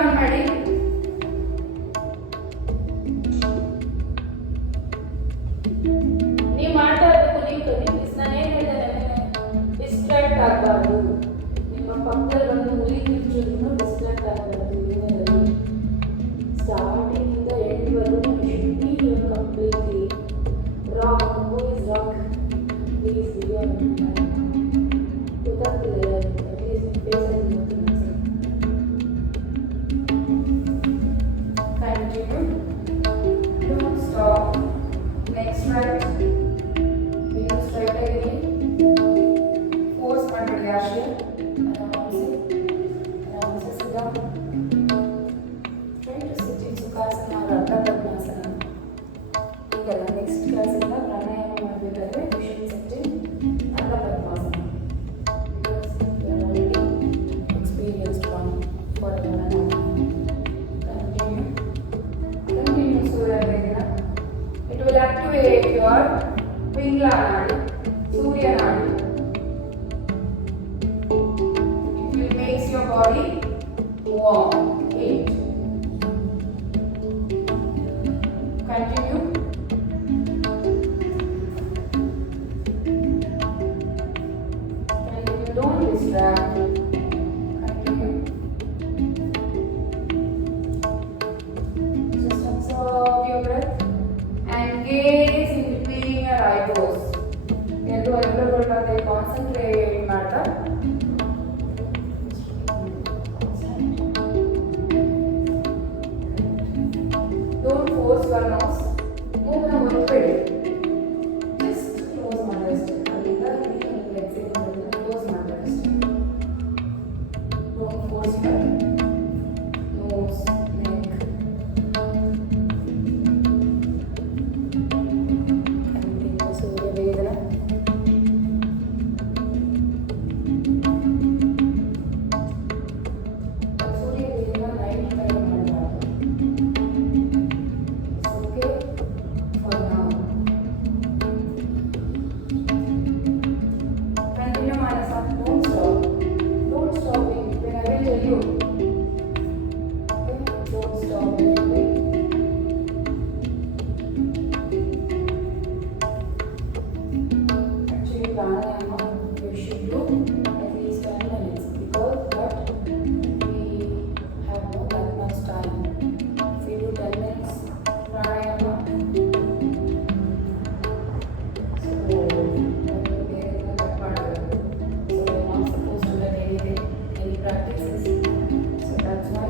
ಆನ್ ಮಾಡಿ. ನೀವು ಮಾಡ್ತಾ ಇರಬೇಕು, ನೀವು ನಾನು ಏನು ಹೇಳಿದೆ, ಡಿಸ್ಟ್ರಾಕ್ಟ್ ಆಗಬಾರ್ದು. ನಿಮ್ಮ ಪಕ್ಕದಲ್ಲಿ ಒಂದು ಹುಲಿ ಕಿರ್ಚೋದ್ರೂ ಡಿಸ್ಟ್ರಾಕ್ಟ್ ಆಗಬಾರ್ದು. ಏನೇನಲ್ಲಿ ಸ್ಟಾರ್ಟಿಂಗಿಂದ ಎಂಡ್ವರೆಗೂ should be completely rock. Who is rock? Please video ಗೊತ್ತಾಗ್ತಿಲ್ಲ, ಅಟ್ಲೀಸ್ಟ್ ಫೇಸಲ್ಲಿ continue. Don't stop. Next right. ನೀವು ಸ್ಟ್ರೈಟ್ ಆಗಿರಿ, ಫೋರ್ಸ್ ಮಾಡಬೇಡಿ. ಆಶಯ ಆರಾಮ್ಸೆ ಸಿದ್ಧ. Try to sit in Sukhasana or Ardha ಪದ್ಮಾಸನ. ಈಗಲ್ಲ, ನೆಕ್ಸ್ಟ್ ಕ್ಲಾಸಿಂದ ಪ್ರಾಣಾಯಾಮ ಮಾಡಬೇಕಾದ್ರೆ you should sit in Ardha Padmasana. Because you are already experienced one for Pranayama. Continue Surya Vedana. It will activate your Pingla Nadi, Surya Nadi. It will make your body warm. 8. Continue. Continue. Don't distract. Continue. Just observe your breath and gaze in between your eyebrows. ಎರಡು ಐಬ್ರೋಗಳ ಬಗ್ಗೆ concentrate ಮಾಡ್ತಾ don't force your nose. ಮೂಗನ್ನ ಮುಚ್ಚಬೇಡಿ, just close ಮಾಡಷ್ಟೇ. ಅಲ್ಲಿಂದ exit ಮಾಡೋದನ್ನ close ಮಾಡಬೇಕಷ್ಟೇ. Don't force your nose, neck. Continue Surya Vedana. Surya Vedana night time ಮಾಡಬಾರ್ದು. Okay for now. ಕಂಟಿನ್ಯೂ ಮಾಡಸ. Don't stop. Don't stopping when I will tell you. Okay? Don't stop anything. Actually, pranayama you should do at least 10 minutes because but we have not that much time. If you do 10 minutes pranayama, so that will be that part of it. So we are not supposed to let anything, any practices. So that's why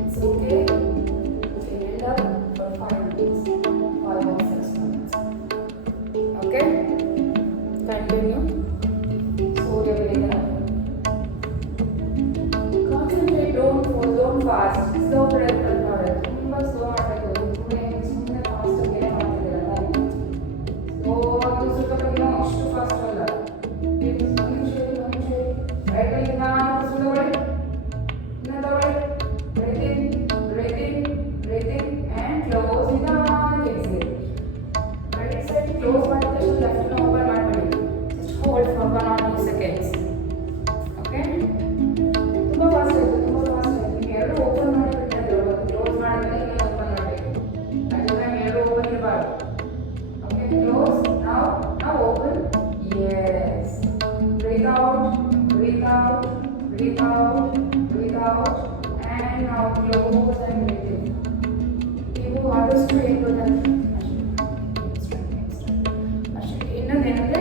it's okay. You can end up for 5 minutes, 5 or 6 minutes. Okay? Continue. Surya Vedana. Concentrate. Don't fast. Slow breath ಮಾಡ್ತಾರೆ. ತುಂಬಾ ಸ್ಲೋ ಮಾಡಬೇಕು. ಸುಮ್ಮನೆ ಫಾಸ್ಟ್ ಆಗಿ ಮಾಡ್ತಿದ್ದೀರಲ್ಲ. ಸ್ಲೋ ಆಗಿ ಸ್ವಲ್ಪ ಇನ್ನೂ ಅಷ್ಟು ಫಾಸ್ಟ್ ಅಲ್ಲ. ಒಂದು ನಿಮಿಷ ರೈಟ್ ಅಲ್ಲಿ ನಾನು ಸ್ಲೋ ಮಾಡಿ. ಇನ್ನ ತಗೊಳ್ಳಿ. Breathing and close ನಿಧಾನಕ್ಕೆ exhale. Right side close ಮಾಡಿದ ತಕ್ಷಣ ಲೆಫ್ಟ್ ನ ಓಪನ್ ಮಾಡಬೇಡಿ. Just hold for 1 or 2 seconds. Okay? ತುಂಬಾ ಫಾಸ್ಟ್ ಆಯ್ತು. ನೀವು ಎರಡು ಓಪನ್ ಮಾಡಿ ಬಿಟ್ಟಿದ್ದೀರ. ಒಂದು ಕ್ಲೋಸ್ ಮಾಡಿದ್ಮೇಲೆ ಇನ್ನೊಂದು ಓಪನ್ ಮಾಡಬೇಕು. ಅದನ್ನ ಎರಡು ಓಪನ್ ಇರಬಾರ್ದು. Okay, close. Now open. Yes. Breathe out. And now close and breathe in. ನೀವು ಆದಷ್ಟು ಏನು ಗೊತ್ತಾಗ್ತದೆ ಅಷ್ಟೇ. ಇನ್ನೊಂದೇನಂದ್ರೆ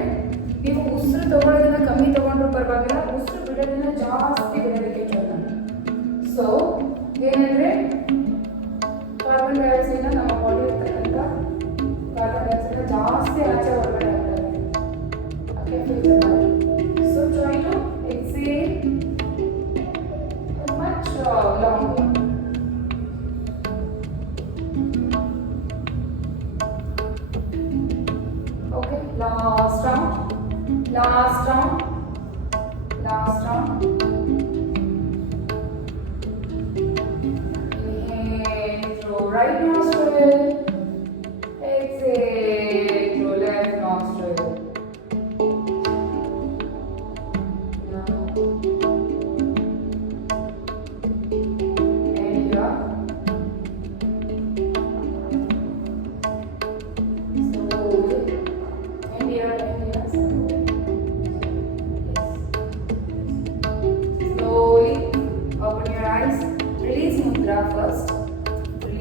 ನೀವು ಉಸಿರು ತಗೊಳ್ಳೋದನ್ನ ಕಮ್ಮಿ ತಗೊಂಡ್ರು ಪರವಾಗಿಲ್ಲ, ಉಸಿರು ಬಿಡೋದನ್ನ ಜಾಸ್ತಿ ಬಿಡೋದಕ್ಕೆ ಟ್ರೈ ಮಾಡಿ. ಸೊ ಏನಂದ್ರೆ ಕಾರ್ಬನ್ ಡೈಆಕ್ಸೈಡ್ನ ನಮ್ಮ ಬಾಡಿ ಇರ್ತಕ್ಕಂಥ ಕಾರ್ಬನ್ ಡೈಆಕ್ಸೈಡ್ನ ಜಾಸ್ತಿ ಆಚೆ ಹೊರಗಡೆ ಆಗ್ತದೆ. ಓಕೆ, ಫಿಲ್ಟರ್ ಮಾಡಿ. So try to exhale much long. Okay, last round. Inhale through right nostril, exhale through left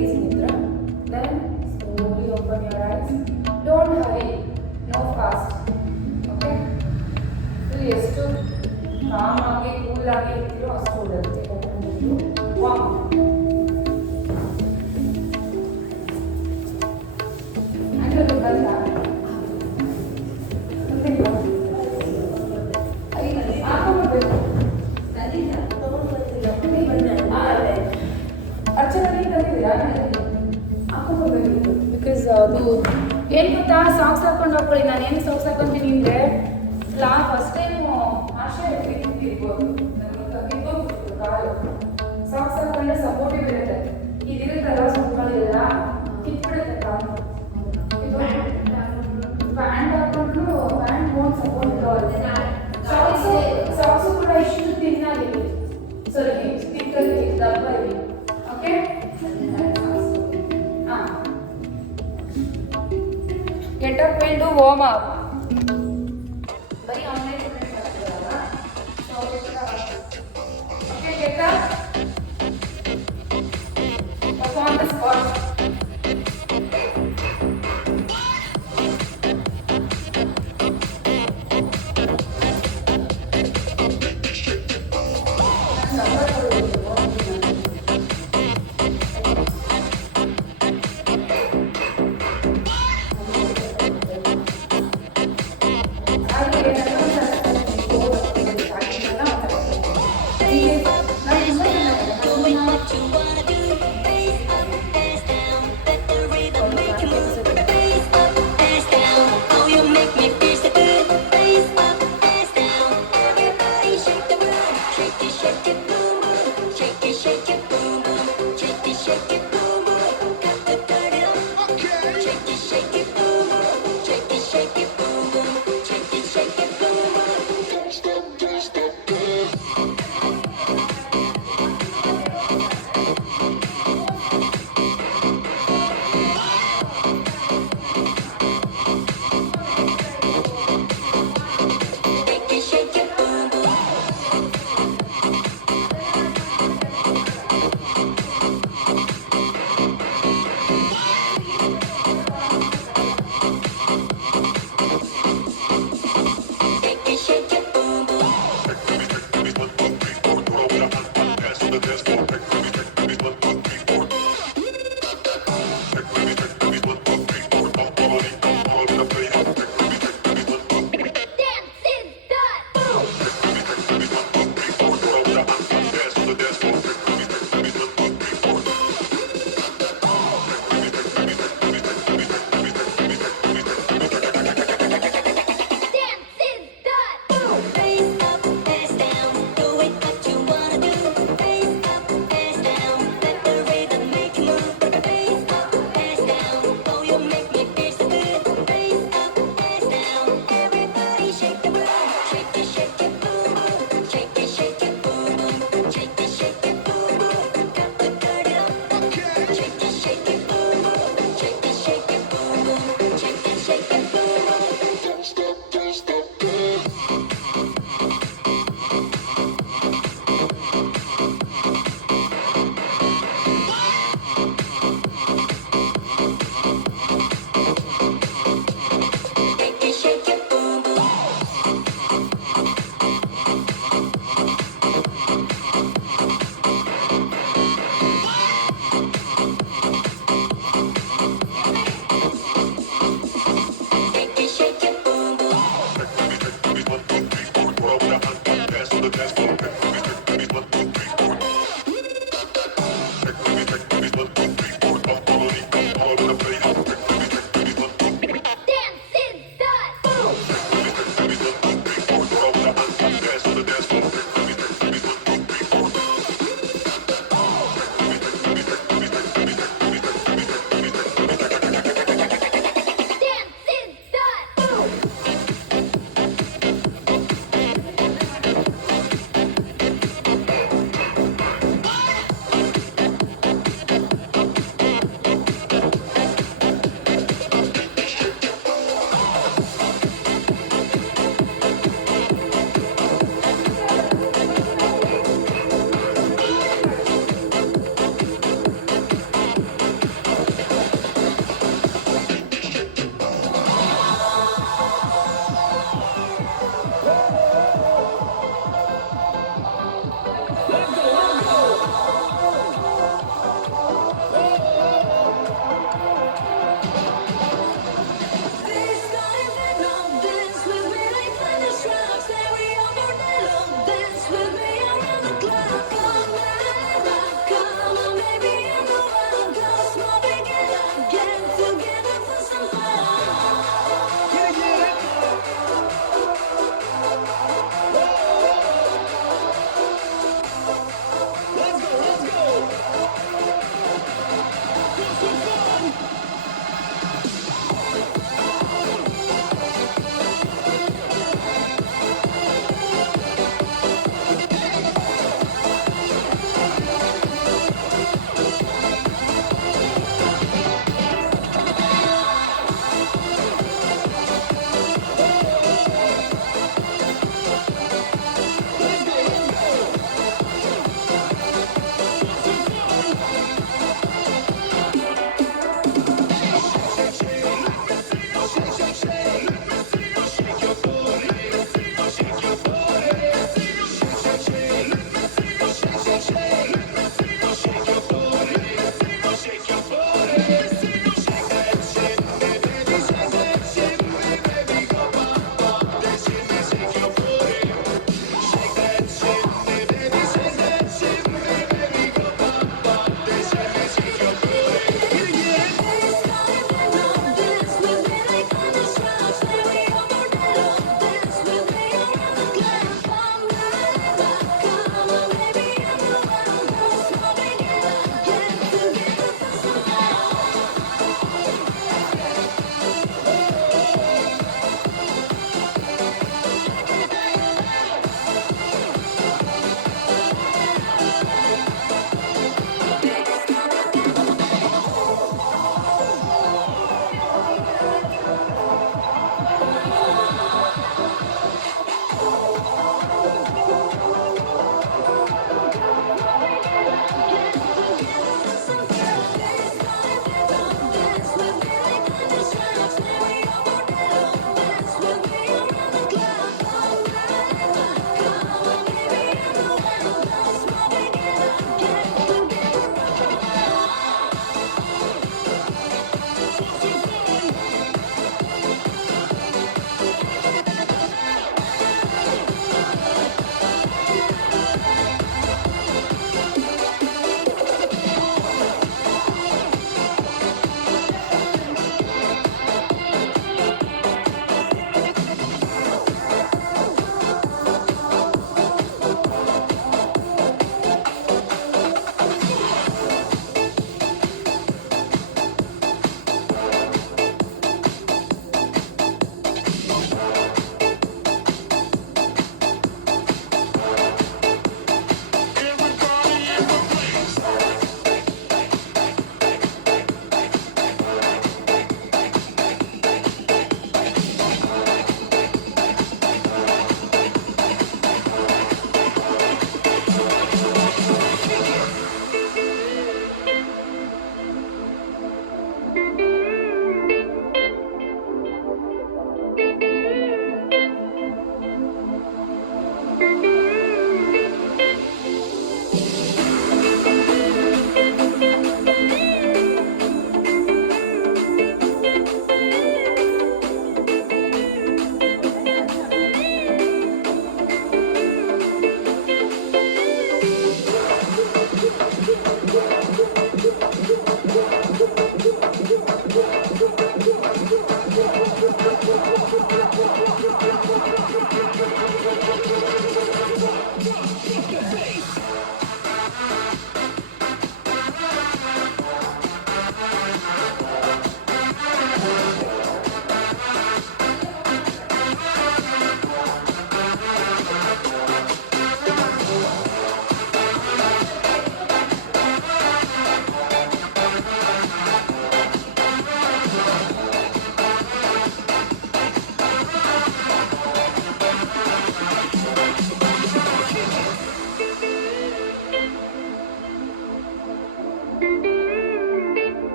Release Nidra. Then slowly open your eyes. Don't hurry. No fast. Okay? Full ಎಷ್ಟು ಕಾಮ್ ಆಗಿ ಕೂಲ್ ಆಗಿ ಇರ್ತೀರೋ ಅಷ್ಟು ಒಳ್ಳೆಯದು. ವಾಮ್. ಅಂದರೆ ಬಂದ ಬಿಕಾಸ್ ಅದು ಏನು ಗೊತ್ತಾ, ಸಾಕ್ಸ್ ಹಾಕೊಂಡು ಹೋಗ್ಕೊಳ್ಳಿ. ನಾನು ಏನು ಸಾಕ್ಸ್ ಹಾಕೊಂತೀನಿ ಅಂದರೆ ಫಸ್ಟ್ ಟೈಮು ಆಶೆ ಇರ್ಬೋದು, ನನಗೆ ಕಾಲು ಸಾಕ್ಸ್ ಹಾಕೊಂಡ್ರೆ ಸಪೋರ್ಟಿವ್ ಇರುತ್ತೆ. ಇದಿರುತ್ತಲ್ಲ ಸುಮ್ಮನಿಲ್ಲ ಕಿತ್ಬಿಡುತ್ತೆ ಕಾಲು. ಇದು ಪ್ಯಾಂಟ್ ಹಾಕೊಂಡ್ರು ಪ್ಯಾಂಟ್ ಬೋನ್ ಸಪೋರ್ಟ್ ಸಾಕ್ಸು ಕೂಡ ಇಷ್ಟು ತಿನ್ನಾಗಿರಲಿ, ಸ್ವಲ್ಪ ತಿಕ್ಕಲ್ಲಿ ದಪ್ಪ ಇರಲಿ. Okay, get up and do warm up. ಬರೀ ಆನ್ಲೈನ್ ಮಾಡ್ತಿರಲ್ಲ, okay get up, perform the squat.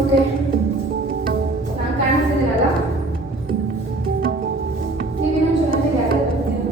Okay, ನಾನು ಕಾಣಿಸ್ತಿದ್ದೀನಲ್ಲ? ನೀವೇನೋ ಚೆನ್ನಾಗಿ ಯಾಕೆ ಬರ್ತೀನಿ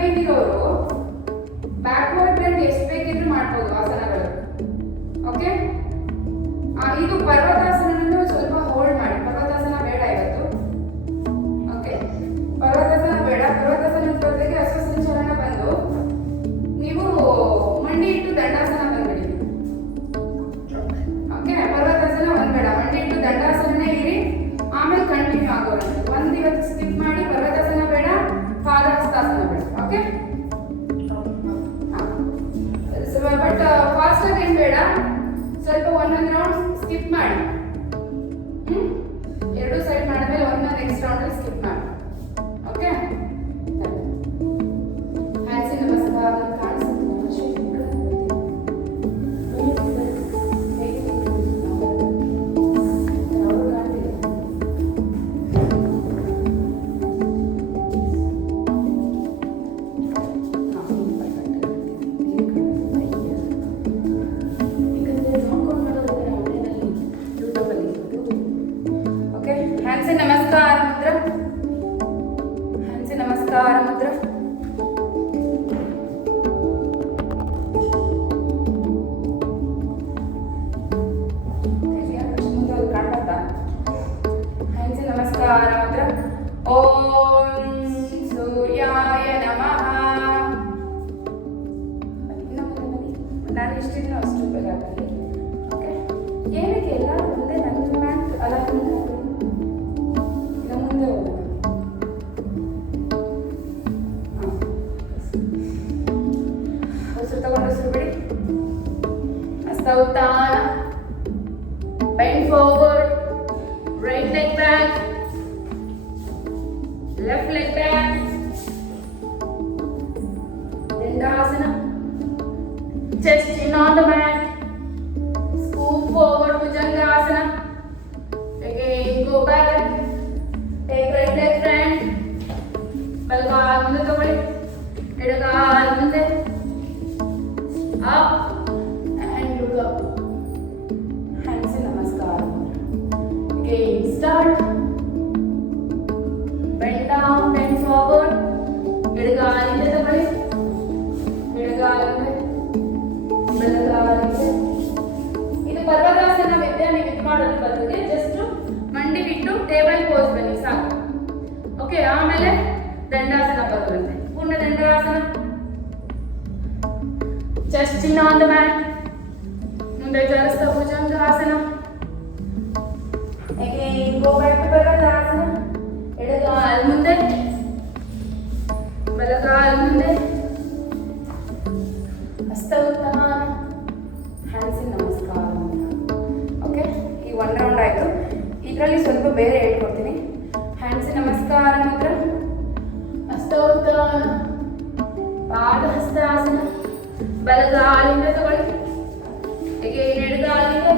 ಪೇನ್ ಇರೋರು ಬ್ಯಾಕ್ವರ್ಡ್ ಬೆಂಡ್ ಎಷ್ಟು ಬೇಕಿದ್ರು ಮಾಡ್ಬೋದು ಆಸನಗಳು. ಓಕೆ, ಇದು ಪರ್ವತಾಸನವನ್ನು ಸ್ವಲ್ಪ ಹೋಲ್ಡ್ ಮಾಡಿ. ಪರ್ವತಾಸನ ಬೇಡ ಇವತ್ತು. ಓಕೆ, ಪರ್ವತಾಸನ ಬೇಡ. ಪರ್ವತಾಸನದ ಬದಲಿಗೆ ಅಶ್ವಸಂಚಲನ ಬಂದು ನೀವು ಮಂಡಿ ಇಟ್ಟು ದಂಡಾಸನ ಬಂದ್ಬಿಡಿ. ಓಕೆ, ಪರ್ವತಾಸನ ಒಂದ್ ಬೇಡ, ಮಂಡಿ ಇಟ್ಟು ದಂಡಾಸನನೇ ಇರಿ, ಆಮೇಲೆ ಕಂಟಿನ್ಯೂ ಆಗೋಣ. ಒಂದ್ ಇವತ್ತು ಸ್ಕಿಪ್ ಮಾಡಿ. ಪರ್ವತಾಸನ ಬೇಡ, ಪಾದಹಸ್ತಾಸನ ಬೇಡ. ಓಕೆ, ಬಟ್ ಫಾಸ್ಟ್ ಆಗಿ ಏನ್ ಬೇಡ, ಸ್ವಲ್ಪ ಒಂದೊಂದು ರೌಂಡ್ ಸ್ಕಿಪ್ ಮಾಡಿ. ಎರಡು ಸೈಡ್ ಮಾಡಿದ್ಮೇಲೆ ಒಂದೊಂದು ನೆಕ್ಸ್ಟ್ ರೌಂಡ್ ಅಲ್ಲಿ ಸ್ಕಿಪ್ ಮಾಡಿ. ಓಕೆ, ಹ್ಯಾಂಡ್ಸ್ ನಮಸ್ಕಾರ. ನಮಸ್ಕಾರ ಮುದ್ರ. ನಮಸ್ಕಾರ ಮುದ್ರ. ಓಂ ಸೂರ್ಯಾಯ ನಮಃ. ನಾನು ಎಷ್ಟಿದ್ದೀನೋ ಅಷ್ಟು ಬೇಕಾಗ್ತದೆ. ಓಕೆ, ಏನಕ್ಕೆ ಎಲ್ಲ ಮುಂದೆ ನನ್ನ ಮ್ಯಾಟ್ ಅಲ್ಲ ಮುಂದೆ ಹೋಗೋಣ. ತಗೊಂಡು ಹೆಸರು ಬಿಡಿ. ಹಸ್ತ Uttana, bend forward, right leg back, left leg back, Dandasana, chest in on the mat, scoop forward, Bhujangasana, again go back, take right leg front, ಬಲಗಾಲ ಮುಂದೆ ತಗೊಳ್ಳಿ, ಎಡಗಾಲ ಮುಂದೆ, up and look up. Hands in namaskar. Again start. Bend down, bend forward. ಎಡಗಾಲಿಂದ ತಗೊಳ್ಳಿ, ಎಡಗಾಲಿಂದ ಬಲಗಾಲಿಂದ. ಇದು ಪರ್ವತಾಸನ ವಿದ್ಯೆ. ನೀವು ಇದು ಮಾಡೋದ್ರ ಬದಲಿಗೆ ಜಸ್ಟ್ ಮಂಡಿ ಬಿಟ್ಟು ಟೇಬಲ್ ಪೋಸ್ ಬನ್ನಿ ಸಾಕು. ಓಕೆ, ಆಮೇಲೆ ದಂಡಾಸನ ಬರುತ್ತೆ. ಪೂರ್ಣ dandasana. Chest in on the mat. ಮುಂದೆ ಜಾರಿಸ್ತಾ bhujangasana. Again go back to ಪರ್ವತಾಸನ. ಎಡಗಾಲ ಮುಂದೆ, ಬಲಗಾಲ ಮುಂದೆ, ಹಸ್ತ ಉತ್ತಾನ, ಹ್ಯಾಂಡ್ಸ್ ಇನ್ ನಮಸ್ಕಾರ. ಓಕೆ, ಈ ಒನ್ ರೌಂಡ್ ಆಯಿತು. ಇದರಲ್ಲಿ ಸ್ವಲ್ಪ ಬೇರೆ ಹೇಳ್ಕೊಡ್ತೀನಿ. ಹ್ಯಾಂಡ್ಸ್ ಇನ್ ನಮಸ್ಕಾರ ಮುದ್ರ, ಹಸ್ತ ಉತ್ತಾನ, ಪಾದಹಸ್ತಾಸನ, ಬಲಗಾಲಿಂದ ತಗೊಳ್ಳಿ, again ಎಡಗಾಲಿಂದ.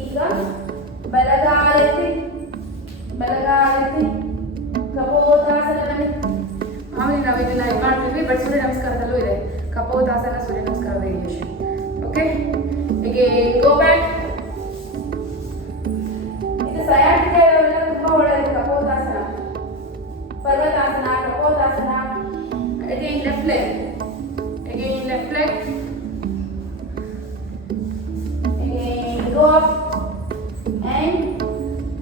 ಈಗ ಬಲಗಾಲೆತ್ತಿ, ಬಲಗಾಲೆತ್ತಿ ಕಪೋತಾಸನ ಬನ್ನಿ. ಆಮೇಲೆ ನಾವು ಇದನ್ನ ಇದು ಮಾಡ್ತೀವಿ. ಬಟ್ ಸೂರ್ಯ ನಮಸ್ಕಾರದಲ್ಲೂ ಇದೆ ಕಪೋತಾಸನ, ಸೂರ್ಯ ನಮಸ್ಕಾರ variation. Okay, again go back. ಇದು ಸಯಾಟಿಕ ಎಲ್ಲ ತುಂಬಾ ಒಳ್ಳೆಯದು. ಕಪೋತಾಸನ, ಪರ್ವತಾಸನ, ಕಪೋತಾಸನ. again left leg, again left leg, again go up and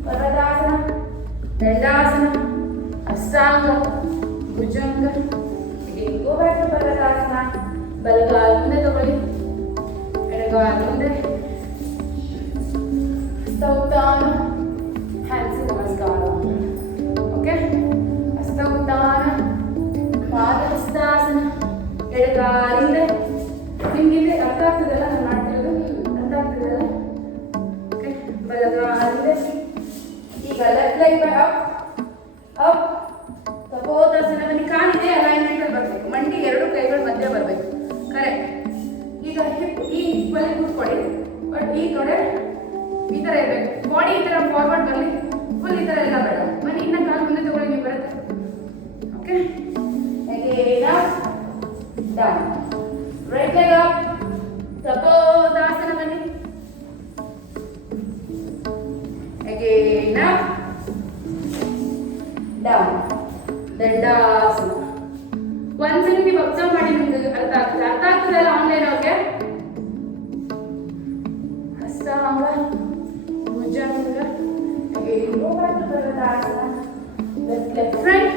Parvatasana, Dandasana, Ashtanga, Bhujanga. Again go back to Parvatasana. ಬಲಗಾಲ ಮುಂದೆ ತಗೊಳ್ಳಿ, ಎಡಗಾಲ ಮುಂದೆ, ಹಸ್ತ ಉತ್ತಾನ, ಹ್ಯಾಂಡ್ಸ್ ನಮಸ್ಕಾರ. ಓಕೆ, ಹಸ್ತ ಉತ್ತಾನ, ಪಾದಹಸ್ತಾಸನ, ಎಡಗಾಲಿಂದ. ನಿಮ್ಗೆ ಇಲ್ಲಿ ಅರ್ಥ ಆಗ್ತದಲ್ಲ ನಾನು ಮಾಡ್ತಿರೋದು? ಅರ್ಥ ಆಗ್ತದಲ್ಲ? ಓಕೆ, ಬಲಗಾಲಿಂದ. ಈಗ ಲೆಫ್ಟ್ ಲೆಗ್ ಅಪ್ ಅಪ್ ಕಪೋತಾಸನ ಬನ್ನಿ. ಕಾಲಿದೆ ಅಲೈನ್ಮೆಂಟ್ ಅಲ್ಲಿ ಬರಬೇಕು. ಮಂಡಿ ಎರಡು ಕೈಗಳು ಮಧ್ಯೆ ಬರಬೇಕು. ಕರೆಕ್ಟ್. ಈಗ ಹಿಪ್ ಈ ಹಿಪ್ಪಲ್ಲಿ ಕೂತ್ಕೊಳ್ಳಿ. ಬಟ್ ಈ ಕಡೆ ಈ ಥರ ಇರಬೇಕು. ಬಾಡಿ ಈ ಥರ ಫಾರ್ವರ್ಡ್ ಬರಲಿ. ಫುಲ್ ಈ ಥರ ಎಲ್ಲ ಬೇಡ. ಬನ್ನಿ, ಇನ್ನ ಕಾಲು ಮುಂದೆ ತಗೊಳ್ಳಿ, ನೀವು ಬರುತ್ತೆ. Okay, again up, down, right leg up, Kapodasana bani. Again up, down, Dandasana, ಒಂದ್ಸಲಿ ನೀವು ಅಬ್ಸರ್ವ್ ಮಾಡಿ, ನಿಮ್ಗೆ ಅರ್ಥ ಆಗ್ತದಲ್ಲ ಆನ್ಲೈನ್ ಅವ್ರಿಗೆ. ಹಸ್ತಾಂಗ Bhujanga left front,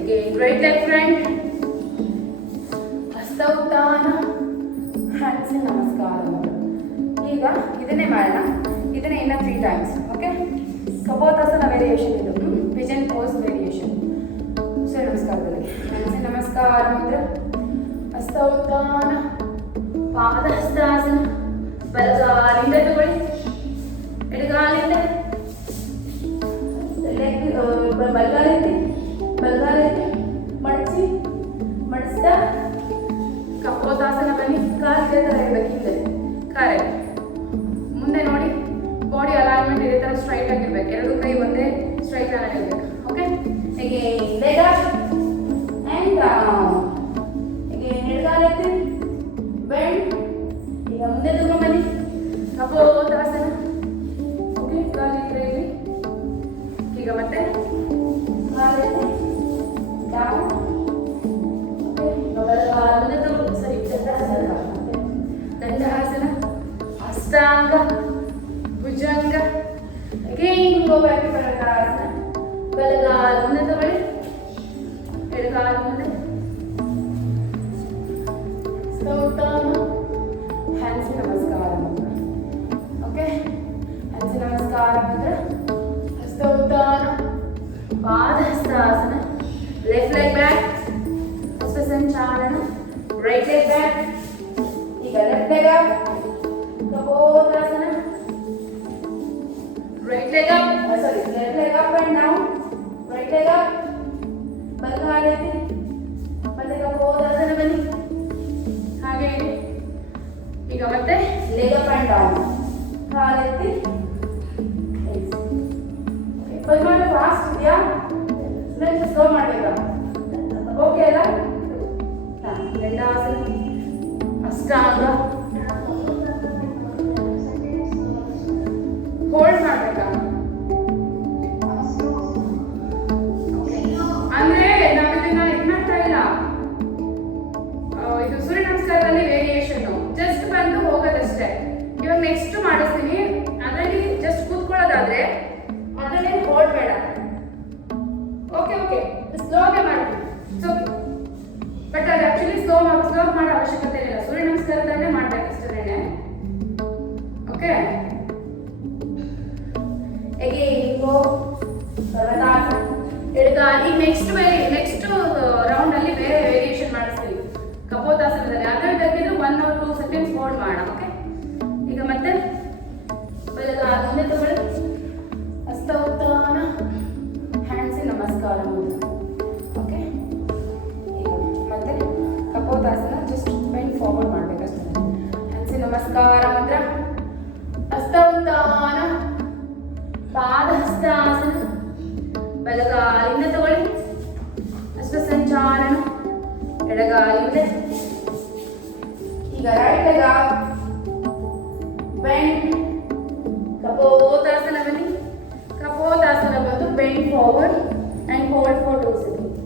again right leg front, ಹಸ್ತ ಉತ್ತಾನ, hands in ನಮಸ್ಕಾರ. ಈಗ ಇದನ್ನೇ ಮಾಡೋಣ, ಇದನ್ನೇ ಇನ್ನ 3 times. ಓಕೆ, ಕಪೋತಾಸನ ವೇರಿಯೇಷನ್ ಇದು, ಪಿಜನ್ ಪೋಸ್ ವೇರಿಯೇಷನ್. ಸೂರ್ಯ ನಮಸ್ಕಾರದಲ್ಲಿ hands in ನಮಸ್ಕಾರ ಮುದ್ರೆ, ಹಸ್ತ ಉತ್ತಾನ, ಪಾದ ಹಸ್ತಾಸನ, ಬಲಗಾಲಿಂದ ತಗೊಳ್ಳಿ, ಎಡಗಾಲಿಂದ ಬಲಗಾಲೆತ್ತಿ ಮಡಿಸ್ತಾ ಕಪೋತಾಸನ ಬನ್ನಿ. ಕಾಲು ಇದೇ ಥರ ಇರಬೇಕು, ಹಿಂದೆ ಕರೆಕ್ಟ್. ಮುಂದೆ ನೋಡಿ, ಬಾಡಿ ಅಲೈನ್ಮೆಂಟ್ ಇದೇ ಥರ ಸ್ಟ್ರೈಟ್ ಆಗಿರ್ಬೇಕು, ಎರಡು ಕೈ ಒಂದೇ ಸ್ಟ್ರೈಟ್ ಲೈನ್ ಇರಬೇಕು. ಓಕೆ, ಹೀಗೆ ಲೆಗ್ ಅಪ್ ಆ್ಯಂಡ್ ಹೀಗೆ ಎಡಗಾಲೆತ್ತಿ ಬೆಂಡ್. ಈಗ ಮುಂದೆ ತಗೊಂಡು ಬನ್ನಿ, ಕಪೋತಾಸನ. ಓಕೆ, ಕಾಲು ಇದ್ರೆ ಇಲ್ಲಿ. ಈಗ ಮತ್ತೆ ದಂಡಾಸನ, ಹಸ್ತಾಂಗ Bhujanga. Again go back to Dandasana. ಬಲಗಾಲ ಮುಂದೆ ತಗೊಳ್ಳಿ, ಎಡಗಾಲ ಮುಂದೆ, ಸ್ತೋತಾನ, ಹ್ಯಾಂಡ್ಸ್ ನಮಸ್ಕಾರ ಮುದ್ರ. ಓಕೆ, ಹ್ಯಾಂಡ್ಸ್ ನಮಸ್ಕಾರ ಮುದ್ರ, ಹಸ್ತ ಉತ್ತಾನ, ಪಾದ Hastasana, left leg back, Hasta Sanchalana, right leg back. ಈಗ left leg up, Kapotasana, right leg up, left leg up and down, right leg up, ಬಲಗಾಲೆತ್ತಿ, ಮತ್ತೆ ಕಪೋತಾಸನ ಬನ್ನಿ, ಹಾಗೆ ಈಗ ಮತ್ತೆ ಲೆಗ್ ಅಪ್ ಅಂಡ್ ಡೌನ್, ಕಾಲೆತ್ತಿ. ಫಾಸ್ಟ್ ಇದೆಯಾ? ಸ್ಲೋ ಮಾಡಬೇಕಾ? ಓಕೆ ಅಲ್ಲ? ದಂಡಾಸನ, ಅಷ್ಟಾಂಗ ಹೋಲ್ಡ್ ಮಾಡಬೇಕಾ? ಅಂದ್ರೆ ನಾವಿದನ್ನ ಇದು ಮಾಡ್ತಾ ಇಲ್ಲ, ಇದು ಸೂರ್ಯ ನಮಸ್ಕಾರದಲ್ಲಿ ವೇರಿಯೇಷನ್ ಜಸ್ಟ್ ಬಂದು ಹೋಗೋದಷ್ಟೇ. ಇವಾಗ ನೆಕ್ಸ್ಟ್ ಮಾಡಿಸ್ತೀನಿ, ಅದರಲ್ಲಿ ಜಸ್ಟ್ ಕೂತ್ಕೊಳ್ಳೋದಾದ್ರೆ ಅದನ್ನೇ ಹೋಲ್ಡ್ ಬೇಡ. ಓಕೆ ಓಕೆ, ಸ್ಲೋಗೆ ಮಾಡ್ತೀವಿ, ಬಟ್ ಅದು ಆಕ್ಚುಲಿ ಸ್ಲೋ ಮಾಡೋ ಅವಶ್ಯಕತೆ ಇಲ್ಲ, ಸೂರ್ಯ ನಮಸ್ಕಾರದಲ್ಲೇ ಮಾಡ್ಬೇಕಷ್ಟೇ. ಓಕೆ, ಎಡಗಾಲಿ. ನೆಕ್ಸ್ಟ್ ರೌಂಡ್ ಅಲ್ಲಿ ಬೇರೆ ವೇರಿಯೇಷನ್ ಮಾಡಿಸ್ತೀವಿ ಕಪೋತಾಸನದಲ್ಲಿ. ಅದರ 1 or 2 seconds ಹೋಲ್ಡ್ ಮಾಡೋಣ. ಓಕೆ, ಈಗ ಮತ್ತೆ ಬಲಗಾಲ ಮುಂದೆ ತಗೊಳ್ಳಿ, ಹಸ್ತ ಉತ್ತಾನ, ಹ್ಯಾಂಡ್ಸ್ ಇನ್ ನಮಸ್ಕಾರ ಮುದ್ರ. ಓಕೆ, ಈಗ ಮತ್ತೆ ಕಪೋತಾಸನ ಜಸ್ಟ್ ಬೆಂಡ್ ಫಾರ್ವರ್ಡ್ ಮಾಡಬೇಕಷ್ಟೇ. ಹ್ಯಾಂಡ್ಸ್ ಇನ್ ನಮಸ್ಕಾರ ಮುದ್ರ, ಹಸ್ತ ಉತ್ತಾನ, ಪಾದ ಹಸ್ತಾಸನ, ಬಲಗಾಲಿಂದ ತಗೊಳ್ಳಿ, ಹಸ್ತ ಸಂಚಾಲನ, ಎಡಗಾಲಿಂದ. ಈಗ right leg up, bend, Kapotasana ಬನ್ನಿ. ಕಪೋತಾಸನ ಬಂದು bend forward and hold for 2 seconds.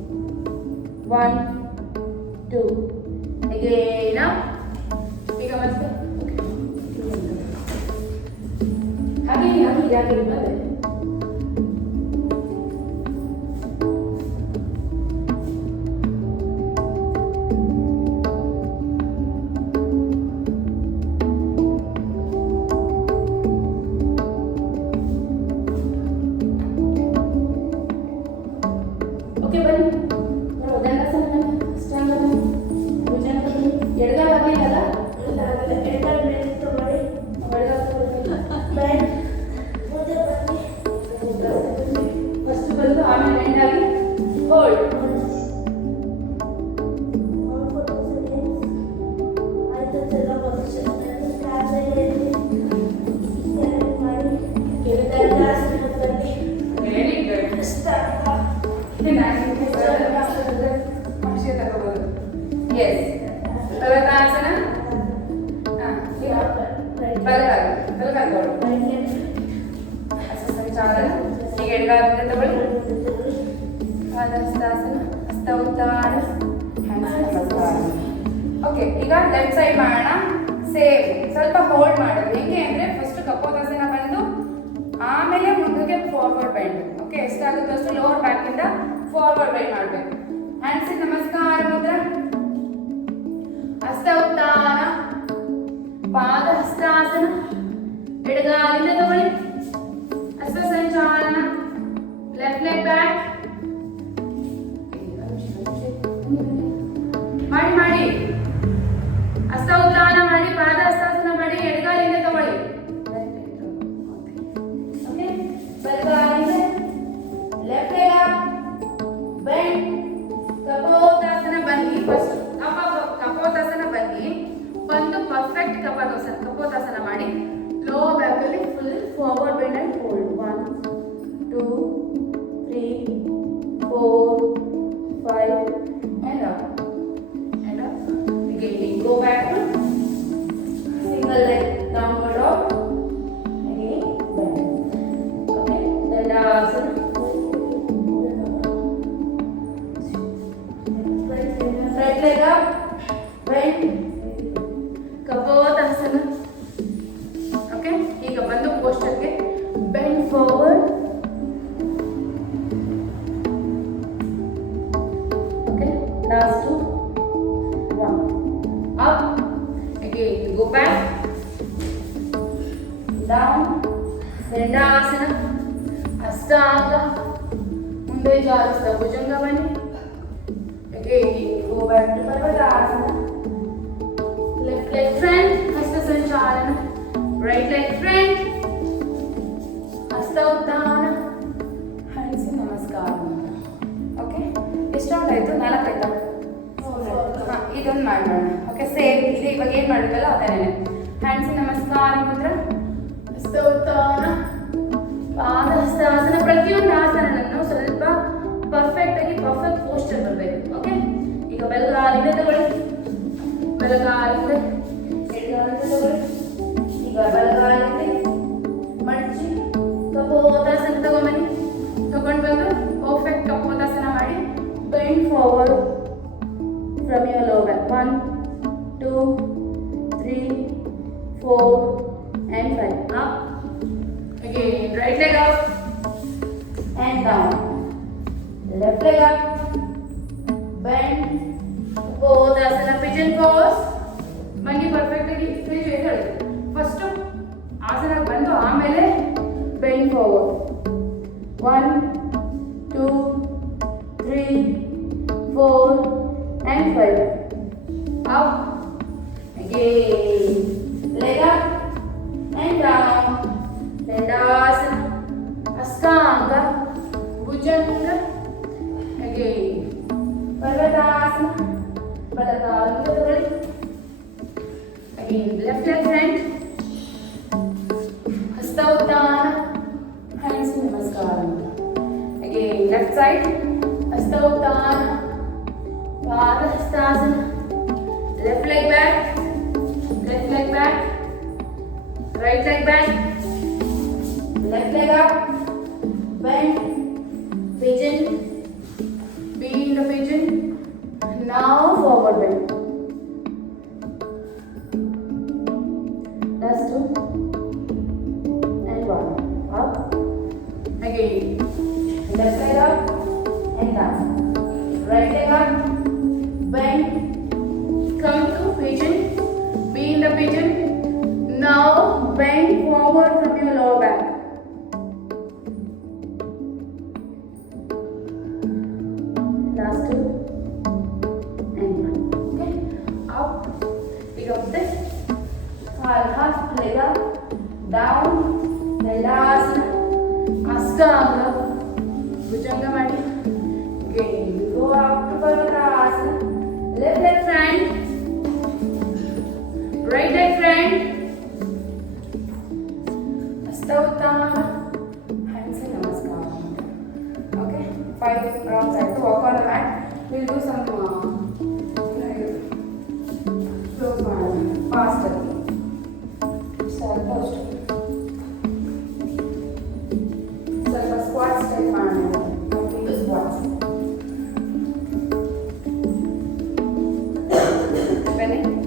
1 2 ಅಗೇನ್ ಅಪ್. ಈಗ ಮತ್ತೆ ಹಾಗೆ ಬಂದೆ. ಓಕೆ ಬನ್ನಿ, ದಂಡಾಸನ ಬನ್ನಿ, ಅಷ್ಟಾಂಗ ಬನ್ನಿ, ಭುಜಂಗ ಬನ್ನಿ. ಎಡಗಾಲ ಬರಲಿಲ್ಲ, ಎಡಗಾಲ ಮೇಲೆ ತಗೊಳ್ಳಿ, ಬಲಗಾಲ ಬ್ಯಾಕ್, ಮುಂದೆ ಬನ್ನಿ, ಫಸ್ಟ್ ಬಂದು ಆಮೇಲೆ ಎಂಡ್ ಆಗಿ ಹೋಲ್ಡ್. ಈಗ ಎಡಗಾಲಿಂದ ತಗೊಳ್ಳಿ, ಪಾದ ಹಸ್ತಾಸನ, ಹಸ್ತ ಉತ್ತಾನ, ಓಕೆ, ಈಗ ಲೆಫ್ಟ್ ಸೈಡ್ ಮಾಡೋಣ. ಸೇಮ್ ಸ್ವಲ್ಪ ಹೋಲ್ಡ್ ಮಾಡೋದು. ಹೆಂಗೆ ಅಂದರೆ ಫಸ್ಟ್ ಕಪೋತಾಸನ ಬಂದು ಆಮೇಲೆ ಮುಂದಕ್ಕೆ ಫಾರ್ವರ್ಡ್ ಬೆಂಡ್. ಓಕೆ, ಎಷ್ಟಾಗುತ್ತೋ ಅಷ್ಟು ಲೋವರ್ ಬ್ಯಾಕಿಂದ ಫಾರ್ವರ್ಡ್ ಬೆಂಡ್ ಮಾಡಬೇಕು. ಹ್ಯಾಂಡ್ಸ್ ನಮಸ್ಕಾರ ಮುದ್ರ, ಹಸ್ತ ಉತ್ಥಾನ, ಪಾದ ಹಸ್ತಾಸನ, ಎಡಗಾಲಿಂದ ತಗೊಳ್ಳಿ, ಹಸ್ತ ಸಂಚಾಲನ, ಲೆಫ್ಟ್ ಲೆಗ್ ಬ್ಯಾಕ್ ಮಾಡಿ ಮಾಡಿ, ಹಸ್ತ ಉತ್ಥಾನ ಮಾಡಿ, ಪಾದ ಹಸ್ತಾಸನ ಮಾಡಿ, ಎಡಗಾಲಿಂದ ತಗೊಳ್ಳಿ. ಓಕೆ, ಬಲಗಾಲಿಂದ left leg up bend, Kapotasana ಬನ್ನಿ. ಫಸ್ಟ್ ಕಪೋತಾಸನ ಬನ್ನಿ, ಬಂದು ಪರ್ಫೆಕ್ಟ್ ಕಪೋತಾಸನ ಮಾಡಿ. ಲೋ ಬ್ಯಾಕ್ ಅಲ್ಲಿ full forward bend and hold. 1 2 3 4 5 and up and up. Again go back to single leg downward dog. Again bend. Okay, dandasana. Right leg up, bend, kapotasana. Okay, ಈಗ ಬಂದು ಪೋಸ್ಟರ್ಗೆ bend forward. Okay, last two. 1 up, again go back, down, dandasana, ashtanga, ಮುಂದೆ ಜಾರಿಸ್ತಾ ಭುಜಂಗ ಬನ್ನಿ. Again go back to parvatasana, left leg front, hasta sanchalana, right leg front, hasta uttana, hands namaskar. Okay, ಎಷ್ಟು ಆಯ್ತು? 4 ಆಯ್ತಾ? ಇದೊಂದು ಮಾಡೋಣ. ಓಕೆ, ಸೇಮ್ ಇದೆ. ಇವಾಗ ಏನು ಮಾಡಿದ್ವಲ್ಲ ಅದೇನೆ. ಹ್ಯಾಂಡ್ಸ್ ನಮಸ್ಕಾರ ಮುದ್ರ, ಹಸ್ತ ಉತ್ಥಾನ, ಪಾದ ಹಸ್ತಾಸನ. ಪ್ರತಿಯೊಂದು ಆಸನನನ್ನು ಸ್ವಲ್ಪ ಪರ್ಫೆಕ್ಟ್ ಪೋಸ್ಟರ್ ಬರಬೇಕು. ಓಕೆ, ಈಗ ಬಲಗಾಲಿಂದ ತಗೊಳ್ಳಿ, ಬಲಗಾಲಿಂದ ಎಡಗಾಲಿಂದ ತಗೊಳ್ಳಿ. ಈಗ ಬಲಗಾಲಿಂದ ಮಡಚಿ ಕಪೋತಾಸನ ತಗೊಂಬನ್ನಿ. ತಗೊಂಡು ಬಂದು ಪರ್ಫೆಕ್ಟ್ ಕಪೋತಾಸನ ಮಾಡಿ. Bend forward from your lower back. 1 2 3 4 and 5. Up, again right leg up and down, left leg up, bend, Uttanasana, pigeon pose. ಬನ್ನಿ ಪರ್ಫೆಕ್ಟ್ ಆಗಿ ಸ್ಟ್ರೇಟ್ ಹೇಳಿ. ಫಸ್ಟ್ ಆಸನ ಬಂದು ಆಮೇಲೆ ಬೆಂಡ್ ಫಾರ್ವರ್ಡ್. 1 2 3 4 and 5. Up, again leg up and down, dandasana, ashtanga, bhujanga. Again parvatasana, ಬಲಗಾಲಿಂದ ತಗೊಳ್ಳಿ. Again left leg front, ಹಸ್ತ ಉತ್ಥಾನ, hands ನಮಸ್ಕಾರ. Again left side, ಹಸ್ತ ಉತ್ಥಾನ, ಪಾದ Hastasana, left leg back, right leg back, left leg up, bend, pigeon, be in the pigeon. Now forward bend. Last 2 and 1. Up, again left leg up and down, right leg up, bend, come to pigeon, be in the pigeon. Now bend forward from your lower back. Last 2 and 1. Okay, up, pick up this, half leg up, down, dandasana, ashtanga, bhujanga madi. Again go up to parvatasana, left leg front, right leg front, hasta uttana, hands namaskar. Okay, 5 rounds. I have to walk on the mat. We'll do some close faster. Start first. ಸ್ವಲ್ಪ squats type ಮಾಡೋಣ. Complete squats. Bending.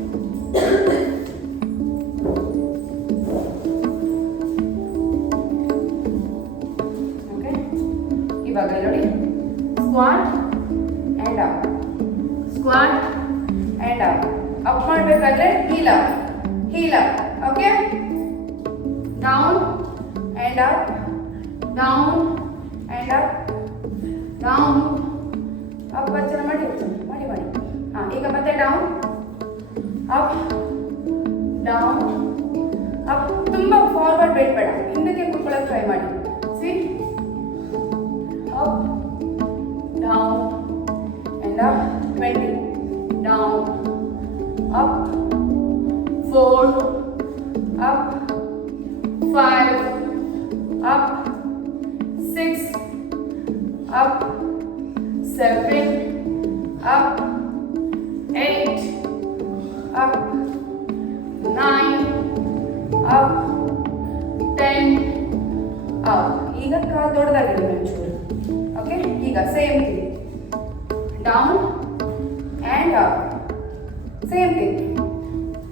Squat and up. Up ಮಾಡಬೇಕಾದ್ರೆ heel up, heel up. Okay, down and up, down and up, down up. ವಚನ ಮಾಡಿ ಮಾಡಿ ಮಾಡಿ. ಹಾಂ, ಈಗ ಮತ್ತೆ ಡೌನ್ ಅಪ್ ಡೌನ್ ಅಪ್. ತುಂಬ ಫಾರ್ವರ್ಡ್ ಬೇಡ, ಹಿಂದಕ್ಕೆ ಕೂತ್ಕೊಳ್ಳೋಕೆ ಟ್ರೈ ಮಾಡಿ. ಸಿ, up down and up 20, down up 4, up 5, up 6, up 7, up 8, up 9, up 10, up. ಈಗ ಕಾಲು ದೊಡ್ಡದಾಗಿದೆ ಒಂಚೂರು. ಓಕೆ, ಈಗ same thing, down and up. Same thing,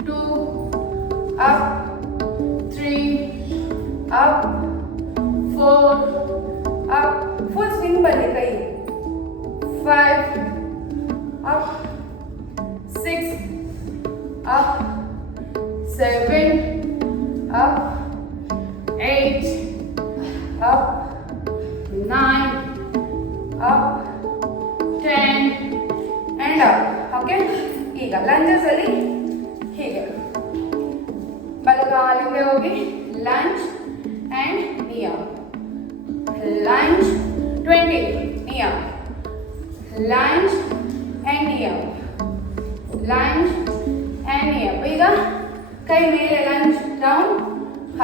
2, ಅಪ್ 3, ಅಪ್ 4, ಅಪ್. ಫುಲ್ ಸ್ವಿಂಗ್ ಬನ್ನಿ ಕೈ. 5, up 6, up 7, up 8, up 9, up 10 and up. Okay, ಈಗ ಲಂಜಸ್ ಅಲ್ಲಿ ಹೀಗೆ ಬಲಗಾಲಿಂದ ಹೋಗಿ ಲಂಜ್ and knee up, lunge 20, knee up, lunge and knee up, lunge and knee up. ಈಗ ಕೈ ಮೇಲೆ lunge down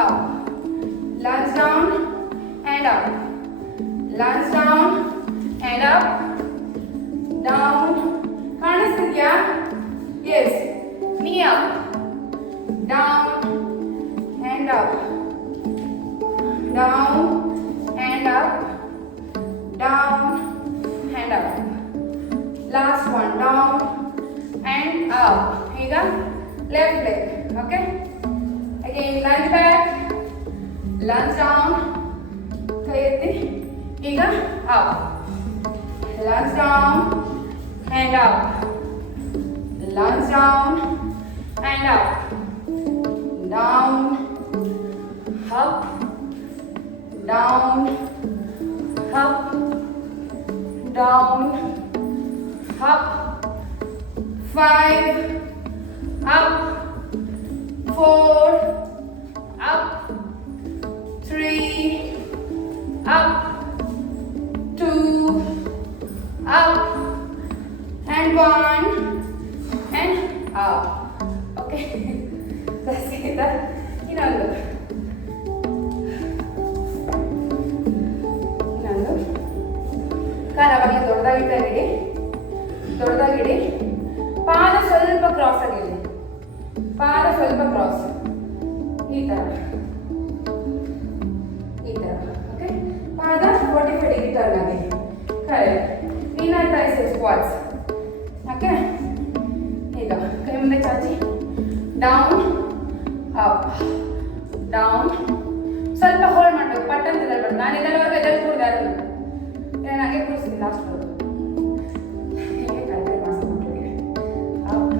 up, lunge down and up, lunge down and up, down. ಕಾಣಿಸ್ತಿದ್ಯಾ? Yes. Knee up, down and up, down and up, down and up. Last one, down and up. ಈಗ left leg. Okay, again lunge back, lunge down, ಕೈ ಎತ್ತಿ. ಈಗ up, lunge down and up, lunge down and up, down up, down up, down up. 5, ಅಪ್ 4, ಅಪ್ 3, ಅಪ್ 2, up and 1 and up. Okay, that's it. ಇನ್ನೊಂದು ಕಾಲವಾಗಿ ದೊಡ್ಡದಾಗಿಡಿ, ದೊಡ್ಡದಾಗಿಡಿ. ಪಾದ ಸ್ವಲ್ಪ ಕ್ರಾಸ್ ಆಗಿರಲಿ, ಪಾದ ಸ್ವಲ್ಪ ಕ್ರಾಸ್, ಈ ಥರ ಈ ಥರ. ಓಕೆ, ಪಾದ 45 ಡಿಗ್ರಿ ಟರ್ನ್ ಆಗಿ. Correct. Inner triceps squats. Okay, ಈಗ ಕೈ ಮುಂದೆ ಚಾಚಿ, ಡೌನ್ ಅಪ್, ಡೌನ್. ಸ್ವಲ್ಪ ಹೋಲ್ಡ್ ಮಾಡಬೇಕು, ಪಟ್ ಅಂತ ಎದಲ್ಬಾರ್ದು. ನಾನು ಎದಲ್ವರೆಗೂ ಎದಲ್ ಕೂಡ್ದೆ ಅದನ್ನು ನಾನು ಹಾಗೆ ಕೂರಿಸ್ತೀನಿ ಲಾಸ್ಟ್ ಬರೋದು. ಹೀಗೆ ಕಲ್ಪನೆ ಮಾಡಿಸ್ಕೊಂಡ್ರೆ up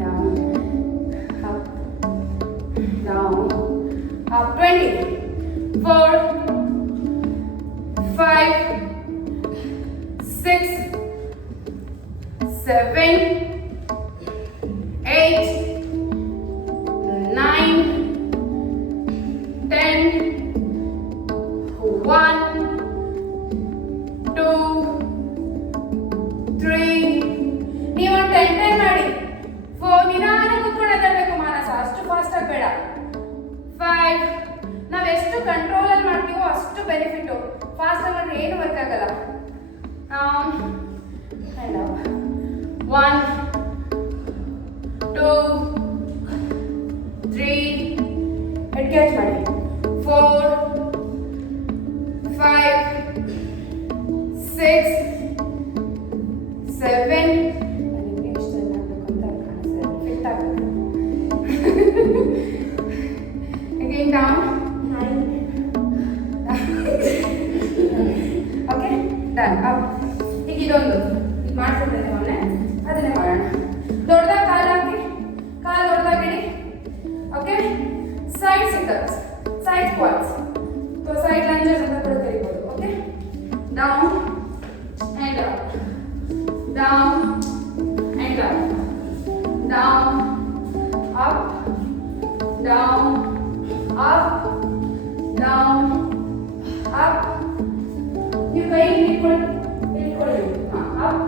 down up down up. 20, 4, 5, 6, 7, 8, 9, 10, 1, 2, 3. ನೀವು 10 ಟೈಮ್ ಮಾಡಿ. 4 ನಿಧಾನ ಕೂತ್ಕೊಂಡು ಎದ್ದೇಳಬೇಕು ಮಾನಸ, ಅಷ್ಟು ಫಾಸ್ಟ್ ಆಗಿ ಬೇಡ. 5, ನಾವು ಎಷ್ಟು ಕಂಟ್ರೋಲ್ ಅಲ್ಲಿ ಮಾಡ್ತೀವೋ ಅಷ್ಟು ಬೆನಿಫಿಟ್. ಫಾಸ್ಟ್ ಆಗಿ ಮಾಡಿದ್ರೆ ಏನು ವರ್ಕ್ ಆಗಲ್ಲ. and up. 1, 2, 3. head catch ಮಾಡಿ. 4, 5, 6, 7. Again down. 9. Okay, done. Up. ಈಗ ಇದೊಂದು ಇದು ಮಾಡ್ತಿದ್ದೇನೆ. Side squats. So side lunges ಅಂತ ಕೂಡ ಕರಿಬಹುದು. Okay, down and up, down and up, down up, down up, down up. ನೀವು ಕೈ ಇಟ್ಕೊಳ್ಳಿ. ಅಪ್,